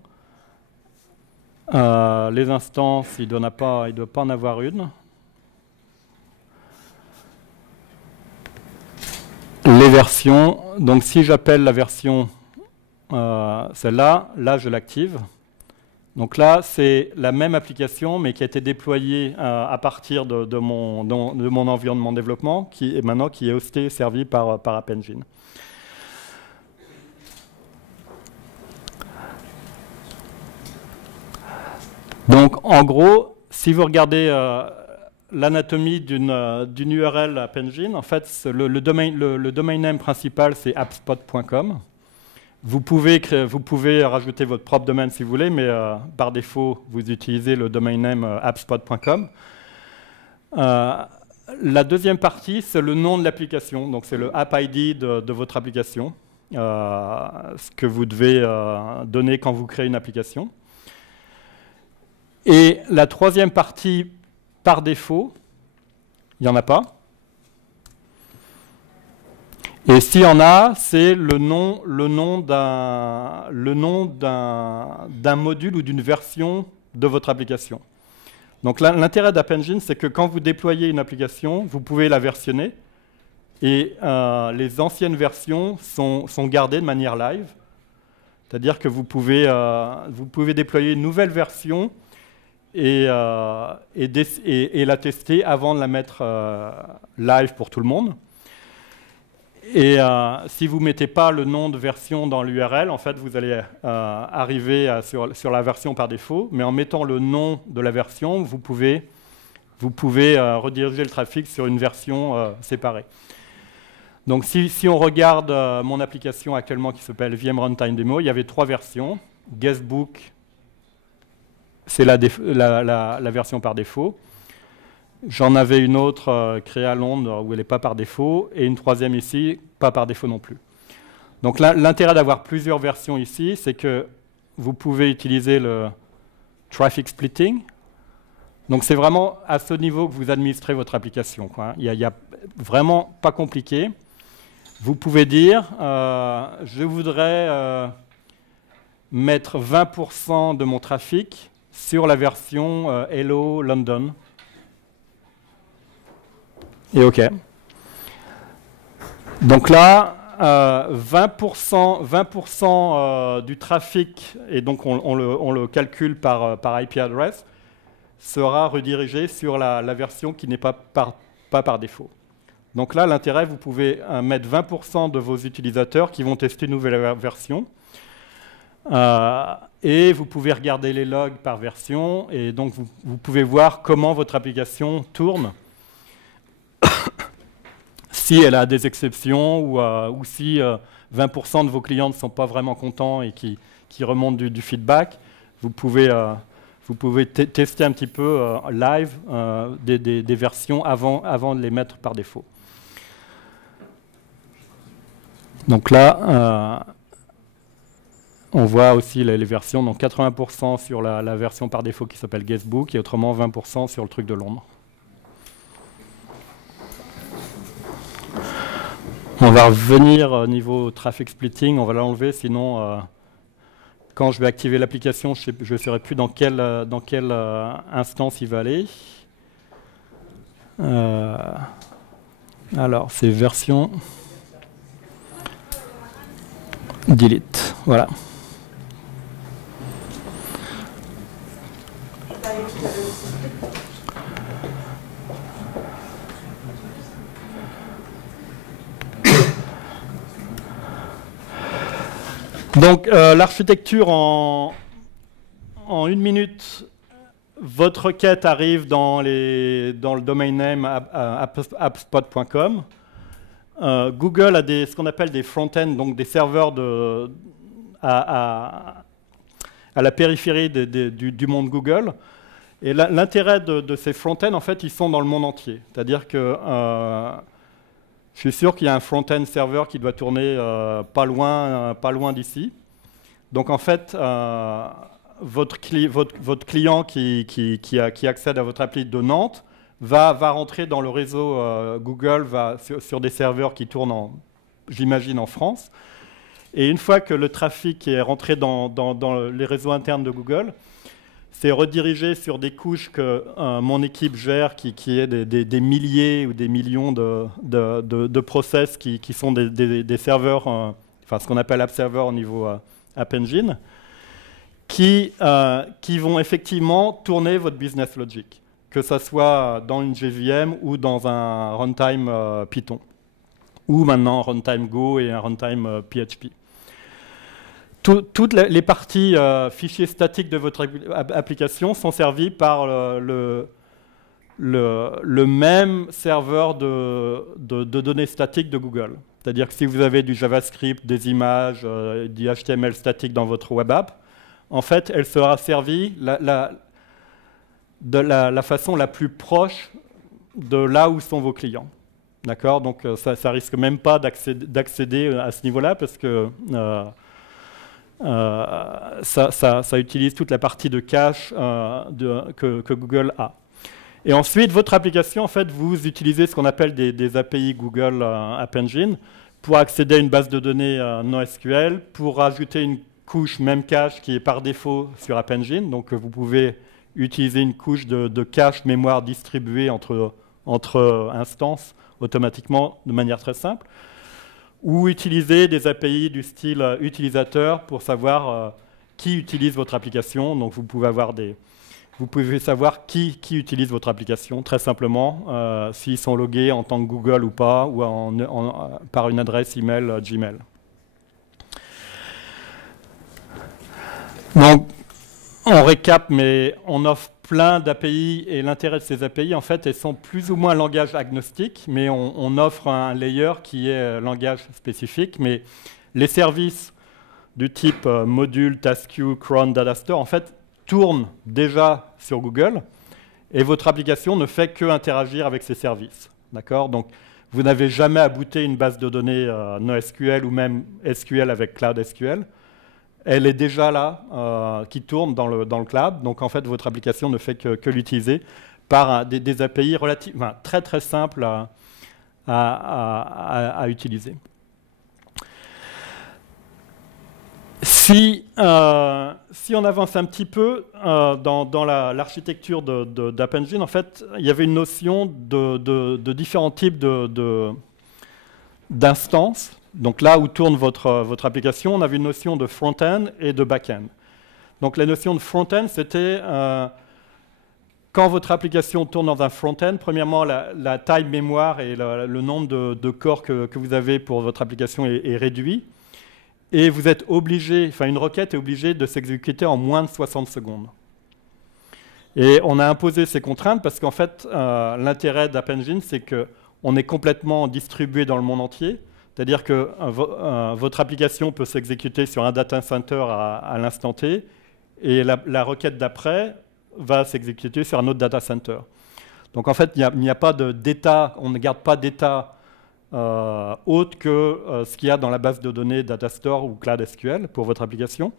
Les instances, il ne doit pas en avoir une. Les versions, donc si j'appelle la version celle-là, là je l'active. Donc là, c'est la même application, mais qui a été déployée à partir de mon environnement de développement, qui est hosté, servi par App Engine. Donc, en gros, si vous regardez l'anatomie d'une URL App Engine, en fait, le domain name principal, c'est appspot.com. Vous pouvez rajouter votre propre domaine si vous voulez, mais par défaut, vous utilisez le domain name appspot.com. La deuxième partie, c'est le nom de l'application. Donc, c'est le app ID de votre application, ce que vous devez donner quand vous créez une application. Et la troisième partie, par défaut, il n'y en a pas. Et s'il y en a, c'est le nom d'un module ou d'une version de votre application. Donc l'intérêt d'App Engine, c'est que quand vous déployez une application, vous pouvez la versionner. et les anciennes versions sont gardées de manière live. C'est-à-dire que vous pouvez déployer une nouvelle version et la tester avant de la mettre live pour tout le monde. Et si vous ne mettez pas le nom de version dans l'URL, en fait, vous allez arriver sur la version par défaut. Mais en mettant le nom de la version, vous pouvez rediriger le trafic sur une version séparée. Donc si on regarde mon application actuellement qui s'appelle VM Runtime Demo, il y avait 3 versions. Guestbook, c'est la version par défaut. J'en avais une autre créée à Londres où elle n'est pas par défaut, et une troisième ici, pas par défaut non plus. Donc l'intérêt d'avoir plusieurs versions ici, c'est que vous pouvez utiliser le traffic splitting. Donc c'est vraiment à ce niveau que vous administrez votre application, quoi. Il n'y a vraiment pas compliqué. Vous pouvez dire, je voudrais mettre 20% de mon trafic sur la version Hello London. Et OK. Donc là, 20% du trafic, et donc on le calcule par IP address, sera redirigé sur la version qui n'est pas par défaut. Donc là, l'intérêt, vous pouvez mettre 20% de vos utilisateurs qui vont tester une nouvelle version. Et vous pouvez regarder les logs par version. Et donc, vous pouvez voir comment votre application tourne. Si elle a des exceptions ou si 20% de vos clients ne sont pas vraiment contents et qui remontent du feedback, vous pouvez tester un petit peu live des versions avant de les mettre par défaut. Donc là, on voit aussi les versions, donc 80% sur la version par défaut qui s'appelle Guestbook et autrement 20% sur le truc de Londres. On va revenir au niveau traffic splitting, on va l'enlever, sinon quand je vais activer l'application, je ne saurai plus dans quelle instance il va aller. Alors, c'est version delete, voilà. Donc, l'architecture en 1 minute, votre requête arrive dans le domain name appspot.com. Google a ce qu'on appelle des front-end, donc des serveurs à la périphérie du monde Google. Et l'intérêt de ces front-end, en fait, ils sont dans le monde entier. C'est-à-dire que je suis sûr qu'il y a un front-end serveur qui doit tourner pas loin d'ici. Donc, en fait, votre client qui accède à votre appli de Nantes va rentrer dans le réseau Google, sur des serveurs qui tournent, j'imagine, en France. Et une fois que le trafic est rentré dans les réseaux internes de Google, c'est redirigé sur des couches que mon équipe gère, qui est des milliers ou des millions de process qui sont des serveurs, enfin ce qu'on appelle App Server au niveau App Engine, qui vont effectivement tourner votre business logic, que ce soit dans une JVM ou dans un runtime Python, ou maintenant un runtime Go et un runtime PHP. Toutes les parties fichiers statiques de votre application sont servies par le même serveur de données statiques de Google. C'est-à-dire que si vous avez du JavaScript, des images, du HTML statique dans votre web app, en fait, elle sera servie de la façon la plus proche de là où sont vos clients. D'accord ? Donc ça risque même pas d'accéder à ce niveau-là parce que ça utilise toute la partie de cache que Google a. Et ensuite, votre application, en fait, vous utilisez ce qu'on appelle des API Google App Engine pour accéder à une base de données NoSQL, pour rajouter une couche Memcache qui est par défaut sur App Engine. Donc, vous pouvez utiliser une couche de cache mémoire distribuée entre instances automatiquement de manière très simple, ou utiliser des API du style utilisateur pour savoir qui utilise votre application. Donc vous pouvez savoir qui utilise votre application, très simplement, s'ils sont logués en tant que Google ou pas, ou par une adresse email Gmail. Donc, on récap, mais on offre plein d'API, et l'intérêt de ces API, en fait, elles sont plus ou moins langage agnostique, mais on offre un layer qui est langage spécifique. Mais les services du type module, TaskQueue, cron, Datastore, en fait, tournent déjà sur Google, et votre application ne fait que interagir avec ces services. D'accord ? Donc, vous n'avez jamais à booter une base de données NoSQL ou même SQL avec Cloud SQL. Elle est déjà là, qui tourne dans le cloud. Donc, en fait, votre application ne fait que l'utiliser par des API très, très simples à utiliser. Si on avance un petit peu dans l'architecture d'App Engine, en fait, il y avait une notion de différents types d'instances. Donc là où tourne votre application, on avait une notion de front-end et de back-end. Donc la notion de front-end, c'était quand votre application tourne dans un front-end, premièrement, la taille mémoire et le nombre de corps que vous avez pour votre application est réduit. Et vous êtes obligé, une requête est obligée de s'exécuter en moins de 60 secondes. Et on a imposé ces contraintes parce qu'en fait, l'intérêt d'App Engine, c'est qu'on est complètement distribué dans le monde entier. C'est-à-dire que votre application peut s'exécuter sur un data center à l'instant T, et la requête d'après va s'exécuter sur un autre data center. Donc en fait, il n'y a pas d'état, on ne garde pas d'état autre que ce qu'il y a dans la base de données Datastore ou Cloud SQL pour votre application.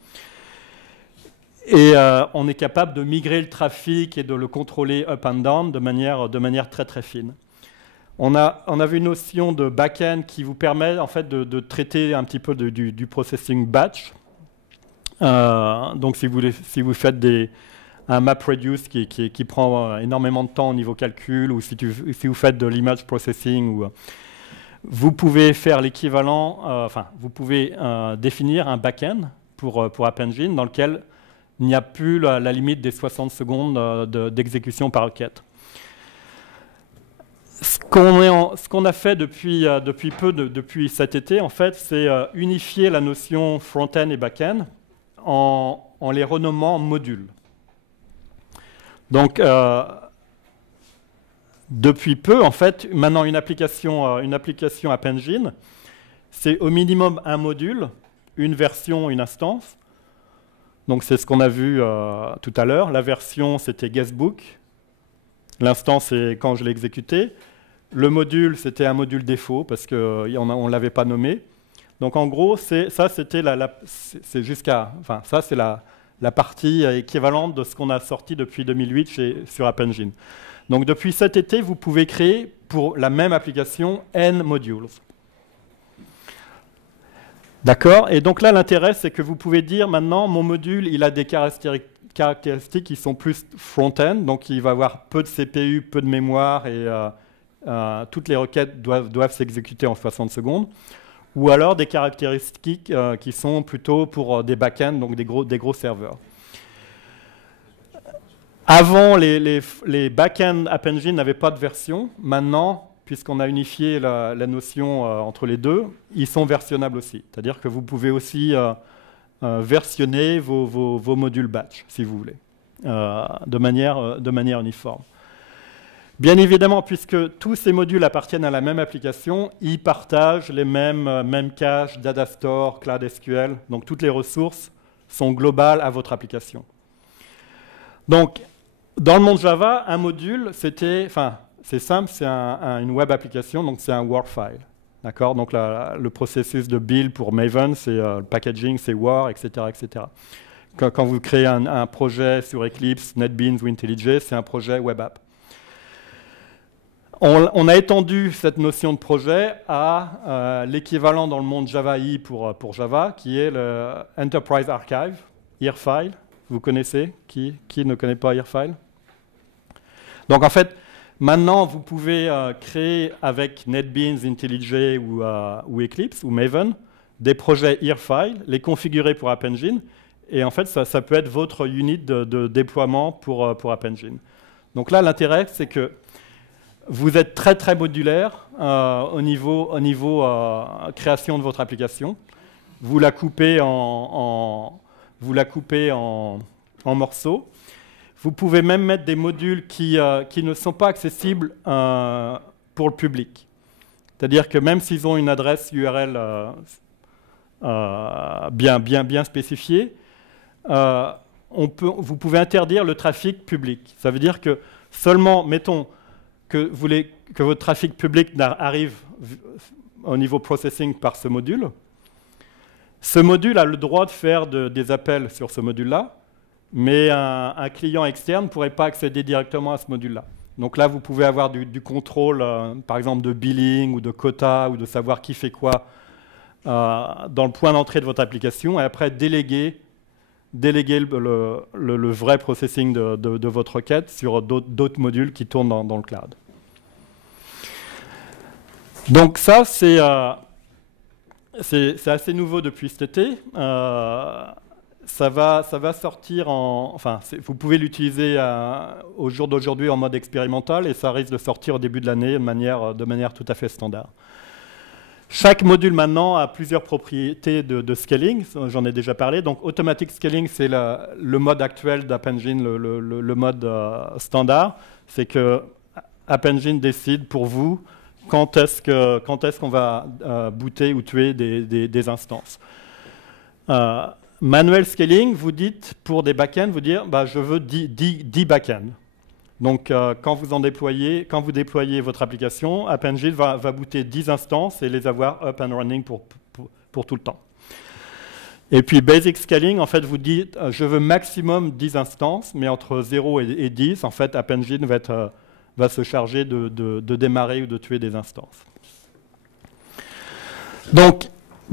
Et on est capable de migrer le trafic et de le contrôler up and down de manière très très fine. On avait une notion de back-end qui vous permet en fait de traiter un petit peu du processing batch. Donc si vous faites un MapReduce qui prend énormément de temps au niveau calcul, ou si vous faites de l'image processing, vous pouvez faire l'équivalent, vous pouvez définir un back-end pour App Engine dans lequel il n'y a plus la limite des 60 secondes d'exécution par requête. Ce qu'on a fait depuis cet été, en fait, c'est unifier la notion front-end et back-end en les renommant modules. Donc, depuis peu, en fait, maintenant une application App Engine, c'est au minimum un module, une version, une instance. Donc, c'est ce qu'on a vu tout à l'heure. La version, c'était guestbook. L'instance, c'est quand je l'ai exécuté. Le module, c'était un module défaut parce qu'on ne l'avait pas nommé. Donc en gros, ça c'est la partie équivalente de ce qu'on a sorti depuis 2008 sur App Engine. Donc depuis cet été, vous pouvez créer pour la même application N modules. D'accord ? Et donc là, l'intérêt, c'est que vous pouvez dire maintenant, mon module, il a des caractéristiques qui sont plus front-end, donc il va avoir peu de CPU, peu de mémoire, et toutes les requêtes doivent s'exécuter en 60 secondes. Ou alors des caractéristiques qui sont plutôt pour des back-ends, donc des gros serveurs. Avant, les back-end App Engine n'avaient pas de version. Maintenant, puisqu'on a unifié la notion entre les deux, ils sont versionnables aussi. C'est-à-dire que vous pouvez aussi versionner vos modules batch, si vous voulez, de manière uniforme. Bien évidemment, puisque tous ces modules appartiennent à la même application, ils partagent les mêmes caches, Datastore, Cloud SQL. Donc toutes les ressources sont globales à votre application. Donc, dans le monde Java, un module, c'est simple, c'est une web application, donc c'est un Word file. D'accord ? Donc le processus de build pour Maven, c'est le packaging, c'est Word, etc., etc. Quand vous créez un projet sur Eclipse, NetBeans ou IntelliJ, c'est un projet web app. On a étendu cette notion de projet à l'équivalent dans le monde Java EE pour Java, qui est le Enterprise Archive, Earfile. Vous connaissez ? Qui ne connaît pas Earfile ? Donc en fait, Maintenant, vous pouvez créer avec NetBeans, IntelliJ ou Eclipse ou Maven des projets Earfile, les configurer pour App Engine, et en fait, ça peut être votre unit de déploiement pour App Engine. Donc là, l'intérêt, c'est que vous êtes très très modulaire au niveau création de votre application. Vous la coupez en morceaux. Vous pouvez même mettre des modules qui ne sont pas accessibles pour le public. C'est-à-dire que même s'ils ont une adresse URL bien spécifiée, vous pouvez interdire le trafic public. Ça veut dire que seulement, mettons, que vous voulez que votre trafic public arrive au niveau processing par ce module. Ce module a le droit de faire des appels sur ce module-là, mais un client externe ne pourrait pas accéder directement à ce module-là. Donc là, vous pouvez avoir du contrôle, par exemple, de billing ou de quota, ou de savoir qui fait quoi dans le point d'entrée de votre application, et après déléguer le vrai processing de votre requête sur d'autres modules qui tournent dans le cloud. Donc ça, c'est assez nouveau depuis cet été. Ça va sortir vous pouvez l'utiliser au jour d'aujourd'hui en mode expérimental, et ça risque de sortir au début de l'année de manière tout à fait standard. Chaque module maintenant a plusieurs propriétés de scaling, j'en ai déjà parlé. Donc Automatic Scaling, c'est le mode actuel d'App Engine, le mode standard. C'est que App Engine décide pour vous quand est-ce qu'on va booter ou tuer des instances. Manual Scaling, vous dites pour des backends, vous dites je veux 10 backends. Donc, quand vous déployez votre application, App Engine va booter 10 instances et les avoir up and running pour tout le temps. Et puis, Basic Scaling, en fait, vous dites, je veux maximum 10 instances, mais entre 0 et 10, en fait, App Engine va se charger de démarrer ou de tuer des instances. Donc,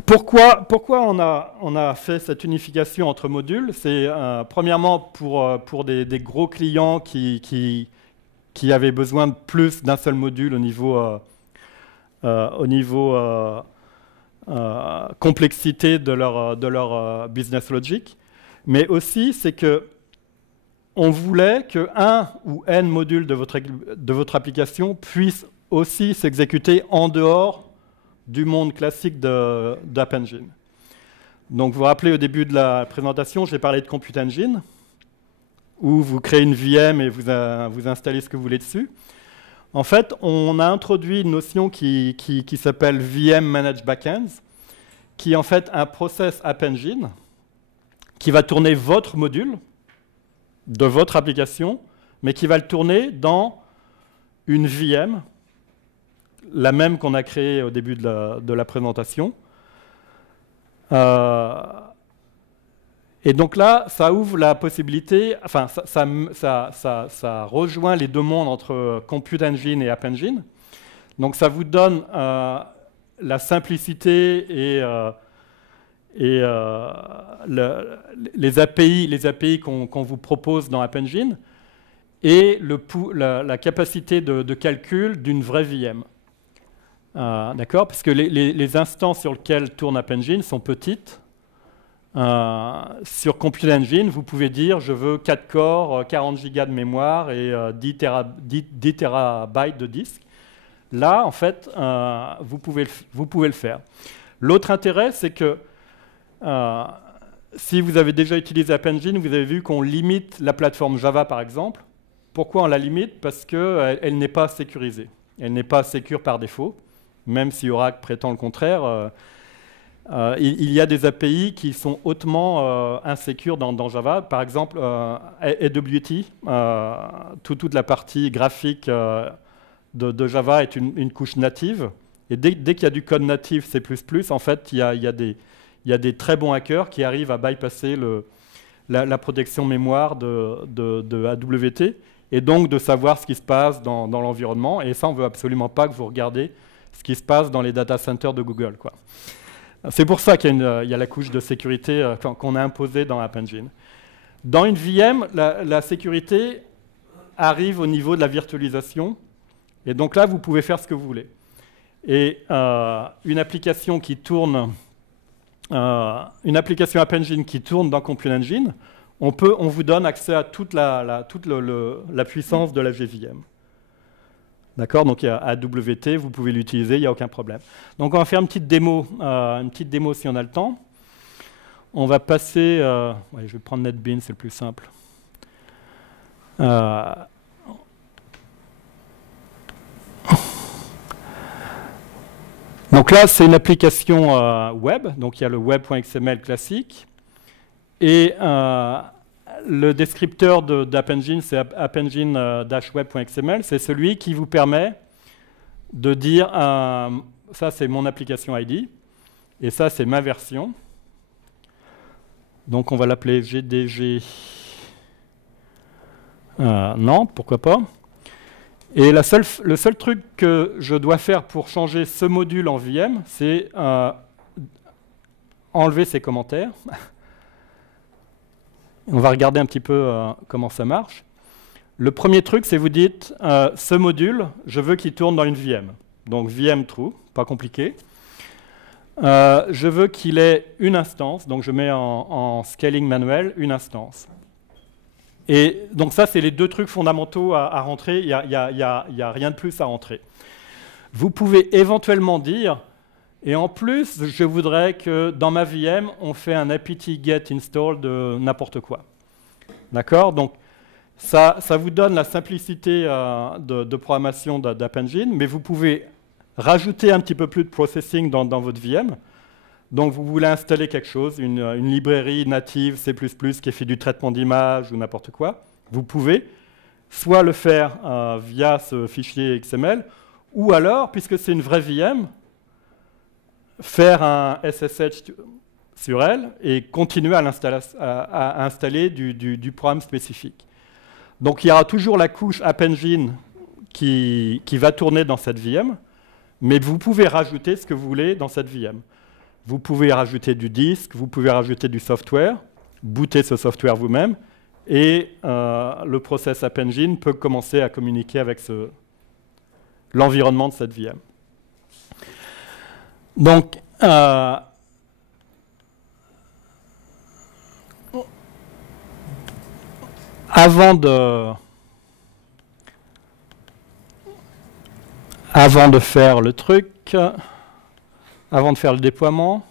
pourquoi on a fait cette unification entre modules? C'est premièrement pour des gros clients qui avaient besoin de plus d'un seul module au niveau complexité de leur business logic, mais aussi c'est que on voulait que un ou n modules de votre application puissent aussi s'exécuter en dehors du monde classique d'App Engine. Donc vous vous rappelez au début de la présentation, j'ai parlé de Compute Engine, où vous créez une VM et vous installez ce que vous voulez dessus. En fait, on a introduit une notion qui s'appelle VM Managed Backends, qui est en fait un process App Engine qui va tourner votre module de votre application, mais qui va le tourner dans une VM, la même qu'on a créée au début de la présentation. Et donc là, ça ouvre la possibilité, enfin, ça rejoint les deux mondes entre Compute Engine et App Engine. Donc ça vous donne la simplicité et les API qu'on vous propose dans App Engine, et la capacité de calcul d'une vraie VM. D'accord, parce que les instances sur lesquelles tourne App Engine sont petites. Sur Compute Engine, vous pouvez dire je veux 4 cores, 40 gigas de mémoire et 10 terabytes de disque. Là, en fait, vous pouvez le faire. L'autre intérêt, c'est que si vous avez déjà utilisé App Engine, vous avez vu qu'on limite la plateforme Java, par exemple. Pourquoi on la limite? Parce qu'elle n'est pas sécurisée. Elle n'est pas sécure par défaut. Même si Oracle prétend le contraire, il y a des API qui sont hautement insécures dans Java. Par exemple, AWT, toute la partie graphique de Java est une couche native. Et dès qu'il y a du code natif C++, en fait, il y a des très bons hackers qui arrivent à bypasser la protection mémoire de AWT, et donc de savoir ce qui se passe dans l'environnement. Et ça, on ne veut absolument pas que vous regardez ce qui se passe dans les data centers de Google, quoi. C'est pour ça qu'il y a la couche de sécurité qu'on a imposée dans App Engine. Dans une VM, la sécurité arrive au niveau de la virtualisation Et donc là, vous pouvez faire ce que vous voulez. Et une application qui tourne, une application App Engine qui tourne dans Compute Engine, on vous donne accès à toute la puissance de la JVM. D'accord? Donc il y a AWT, vous pouvez l'utiliser, il n'y a aucun problème. Donc on va faire une petite démo si on a le temps. On va passer... ouais, je vais prendre NetBeans, c'est le plus simple. Donc là, c'est une application web. Donc il y a le web.xml classique. Et le descripteur d'App Engine, c'est appengine-web.xml. C'est celui qui vous permet de dire, ça c'est mon application ID, et ça c'est ma version. Donc on va l'appeler GDG. Non, pourquoi pas. Et le seul truc que je dois faire pour changer ce module en VM, c'est enlever ces commentaires. On va regarder un petit peu comment ça marche. Le premier truc, c'est vous dites, ce module, je veux qu'il tourne dans une VM. Donc VM true, pas compliqué. Je veux qu'il ait une instance, donc je mets en scaling manuel une instance. Et donc ça, c'est les deux trucs fondamentaux à rentrer, il n'y a rien de plus à rentrer. Vous pouvez éventuellement dire, et en plus, je voudrais que dans ma VM, on fait un apt-get install de n'importe quoi. D'accord? Donc ça vous donne la simplicité de programmation d'App Engine, mais vous pouvez rajouter un petit peu plus de processing dans votre VM. Donc vous voulez installer quelque chose, une librairie native C++ qui fait du traitement d'image ou n'importe quoi. Vous pouvez soit le faire via ce fichier XML, ou alors, puisque c'est une vraie VM, faire un SSH sur elle et continuer à installer du programme spécifique. Donc il y aura toujours la couche App Engine qui va tourner dans cette VM, mais vous pouvez rajouter ce que vous voulez dans cette VM. Vous pouvez rajouter du disque, vous pouvez rajouter du software, booter ce software vous-même, et le process App Engine peut commencer à communiquer avec l'environnement de cette VM. Donc, avant de faire le truc, avant de faire le déploiement,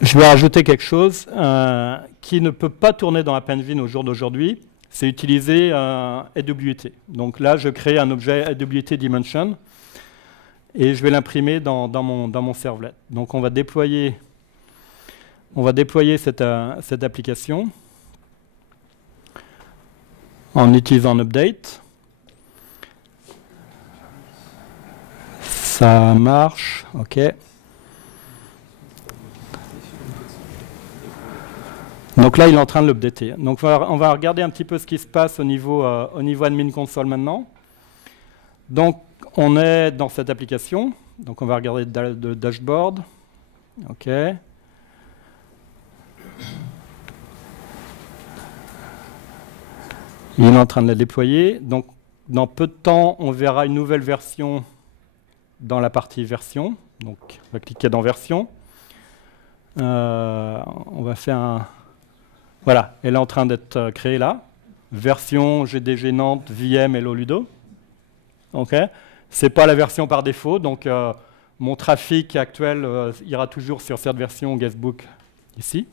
je vais rajouter quelque chose qui ne peut pas tourner dans App Engine au jour d'aujourd'hui, c'est utiliser AWT. Donc là, je crée un objet AWT Dimension et je vais l'imprimer dans mon servlet. Donc on va déployer cette application en utilisant update. Ça marche, OK. Donc là, il est en train de l'updater. Donc on va regarder un petit peu ce qui se passe au niveau admin console maintenant. Donc on est dans cette application. Donc on va regarder le dashboard. OK. Il est en train de la déployer. Donc dans peu de temps, on verra une nouvelle version dans la partie version. Donc on va cliquer dans version. On va faire un... Voilà, elle est en train d'être créée là. Version GDG Nantes, VM Hello Ludo. OK. Ce n'est pas la version par défaut, donc mon trafic actuel ira toujours sur cette version guestbook ici.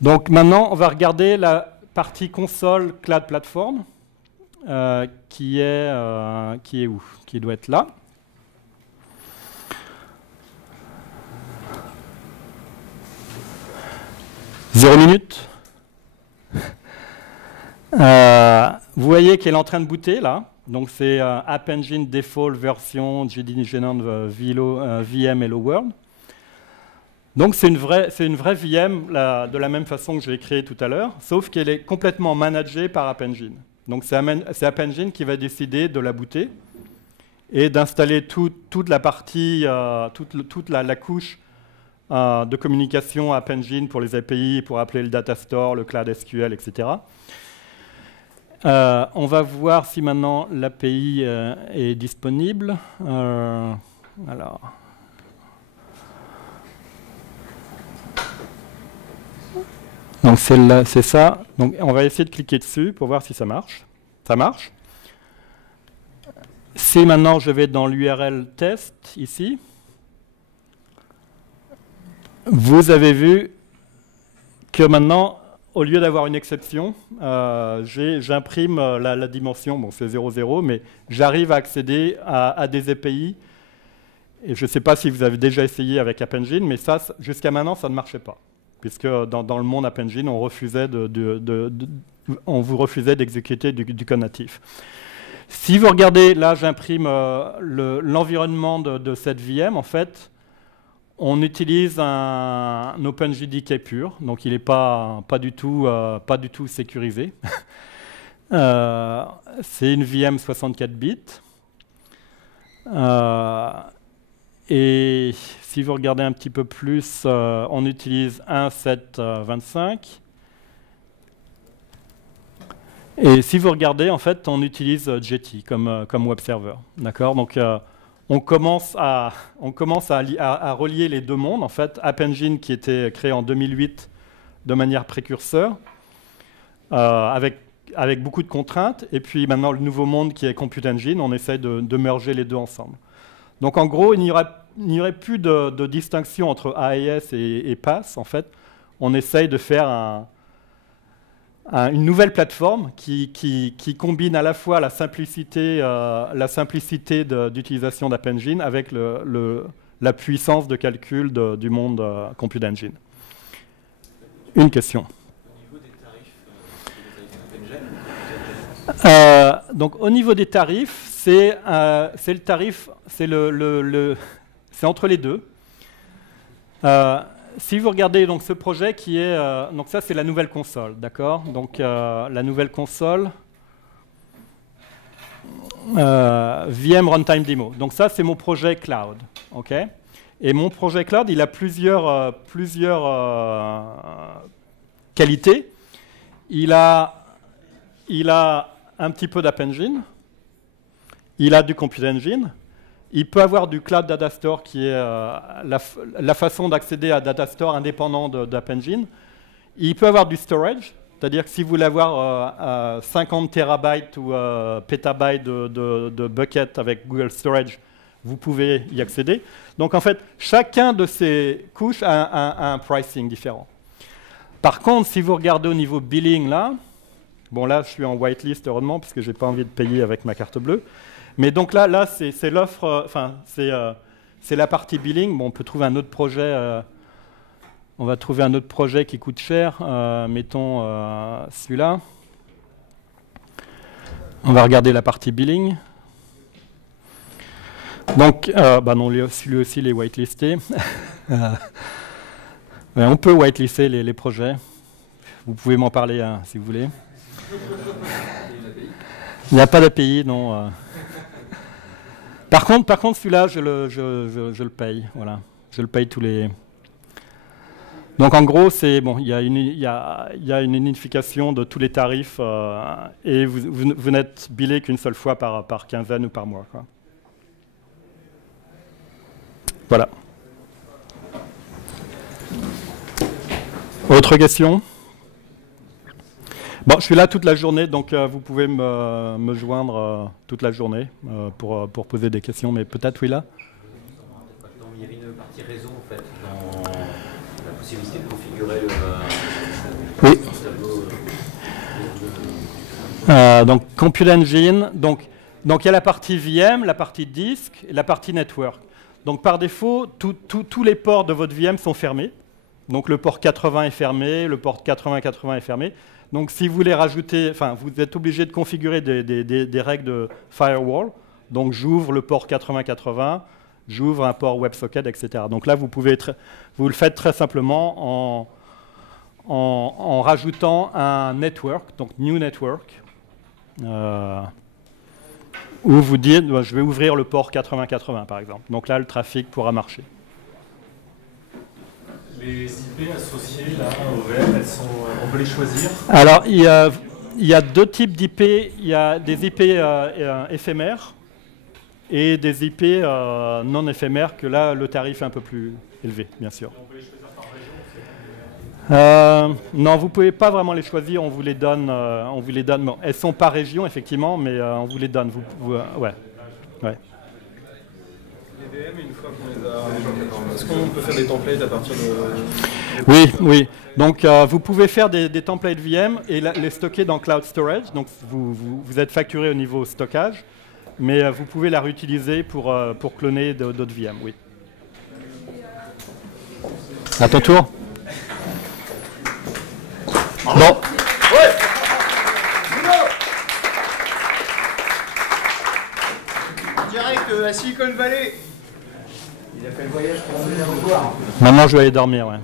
Donc maintenant, on va regarder la partie console cloud platform qui est où? Qui doit être là. Zéro minute. Vous voyez qu'elle est en train de booter là. Donc c'est App Engine Default version GDG Nantes VM Hello World. Donc c'est une vraie VM de la même façon que je l'ai créée tout à l'heure, sauf qu'elle est complètement managée par App Engine. Donc c'est App Engine qui va décider de la booter et d'installer toute la partie, toute la couche de communication App Engine pour les API, pour appeler le data store, le cloud SQL, etc. On va voir si maintenant l'API est disponible. Alors. Donc celle-là, c'est ça. Donc on va essayer de cliquer dessus pour voir si ça marche. Ça marche. Si maintenant je vais dans l'URL test ici, vous avez vu que maintenant, au lieu d'avoir une exception, j'imprime la dimension, bon c'est 0,0, mais j'arrive à accéder à des API. Et je ne sais pas si vous avez déjà essayé avec App Engine, mais ça, jusqu'à maintenant, ça ne marchait pas. Puisque dans le monde App Engine, on vous refusait d'exécuter du code natif. Si vous regardez, là, j'imprime l'environnement de cette VM, en fait, on utilise un OpenJDK pur, donc il n'est pas du tout sécurisé. C'est une VM 64 bits. Et si vous regardez un petit peu plus, on utilise 1.7.25. Et si vous regardez, en fait, on utilise Jetty comme web server. D'accord ? Donc, on commence à relier les deux mondes. En fait, App Engine qui était créé en 2008 de manière précurseur, avec beaucoup de contraintes. Et puis maintenant, le nouveau monde qui est Compute Engine, on essaie de merger les deux ensemble. Donc en gros, il n'y aurait plus de distinction entre AES et PaaS. En fait, on essaye de faire une nouvelle plateforme qui combine à la fois la simplicité d'utilisation d'App Engine avec la puissance de calcul du monde Compute Engine. Une question. Au niveau des tarifs, donc au niveau des tarifs, c'est le tarif, c'est entre les deux. Si vous regardez donc ce projet qui est, donc ça c'est la nouvelle console, d'accord. Donc la nouvelle console, VM Runtime Demo. Donc ça c'est mon projet cloud, ok. Et mon projet cloud, il a plusieurs qualités. Il a un petit peu d'App Engine. Il a du Compute Engine. Il peut avoir du Cloud Data Store qui est la façon d'accéder à Data Store indépendant d'App Engine. Il peut avoir du storage, c'est-à-dire que si vous voulez avoir 50 terabytes ou pétabytes de bucket avec Google Storage, vous pouvez y accéder. Donc en fait, chacun de ces couches a un pricing différent. Par contre, si vous regardez au niveau billing là, bon là je suis en whitelist heureusement parce que j'ai pas envie de payer avec ma carte bleue. Mais donc là c'est l'offre, enfin c'est la partie billing. Bon, on peut trouver un autre projet. On va trouver un autre projet qui coûte cher. Mettons celui-là. On va regarder la partie billing. Donc, non, lui aussi il est whitelisté. On peut whitelister les projets. Vous pouvez m'en parler si vous voulez. Il n'y a pas d'API, non. Par contre, celui-là, je le paye. Voilà, je le paye tous les. Donc, en gros, c'est bon. Il y a une unification de tous les tarifs et vous n'êtes billé qu'une seule fois par quinzaine ou par mois, quoi. Voilà. Autre question? Bon, je suis là toute la journée, donc vous pouvez me joindre toute la journée pour poser des questions, mais peut-être oui là. Il y avait une partie réseau en fait dans la possibilité de configurer oui. le tableau. Donc Compute Engine, donc il y a la partie VM, la partie disque et la partie network. Donc par défaut, tous les ports de votre VM sont fermés. Donc le port 80 est fermé, le port 80-80 est fermé. Donc si vous voulez rajouter, enfin vous êtes obligé de configurer des règles de firewall. Donc j'ouvre le port 80-80, j'ouvre un port WebSocket, etc. Donc là, vous le faites très simplement en rajoutant un network, donc new network, où vous dites, je vais ouvrir le port 8080 par exemple. Donc là, le trafic pourra marcher. Les IP associées là, au VM, on peut les choisir? Alors, il y a deux types d'IP. Il y a des IP éphémères et des IP non éphémères, que là, le tarif est un peu plus élevé, bien sûr. On peut les choisir par région aussi? Non, vous ne pouvez pas vraiment les choisir, on vous les donne. Bon, elles sont par région, effectivement, mais on vous les donne. Ouais. Les VM, une fois qu'on les a... Est-ce qu'on peut faire des templates à partir de... Oui. Donc, vous pouvez faire des templates VM et les stocker dans Cloud Storage. Donc, vous êtes facturé au niveau stockage, mais vous pouvez la réutiliser pour cloner d'autres VM, oui. À ton tour. Bon. Direct à Silicon Valley. Il a fait le voyage pour venir nous voir. Maintenant, je vais aller dormir, ouais.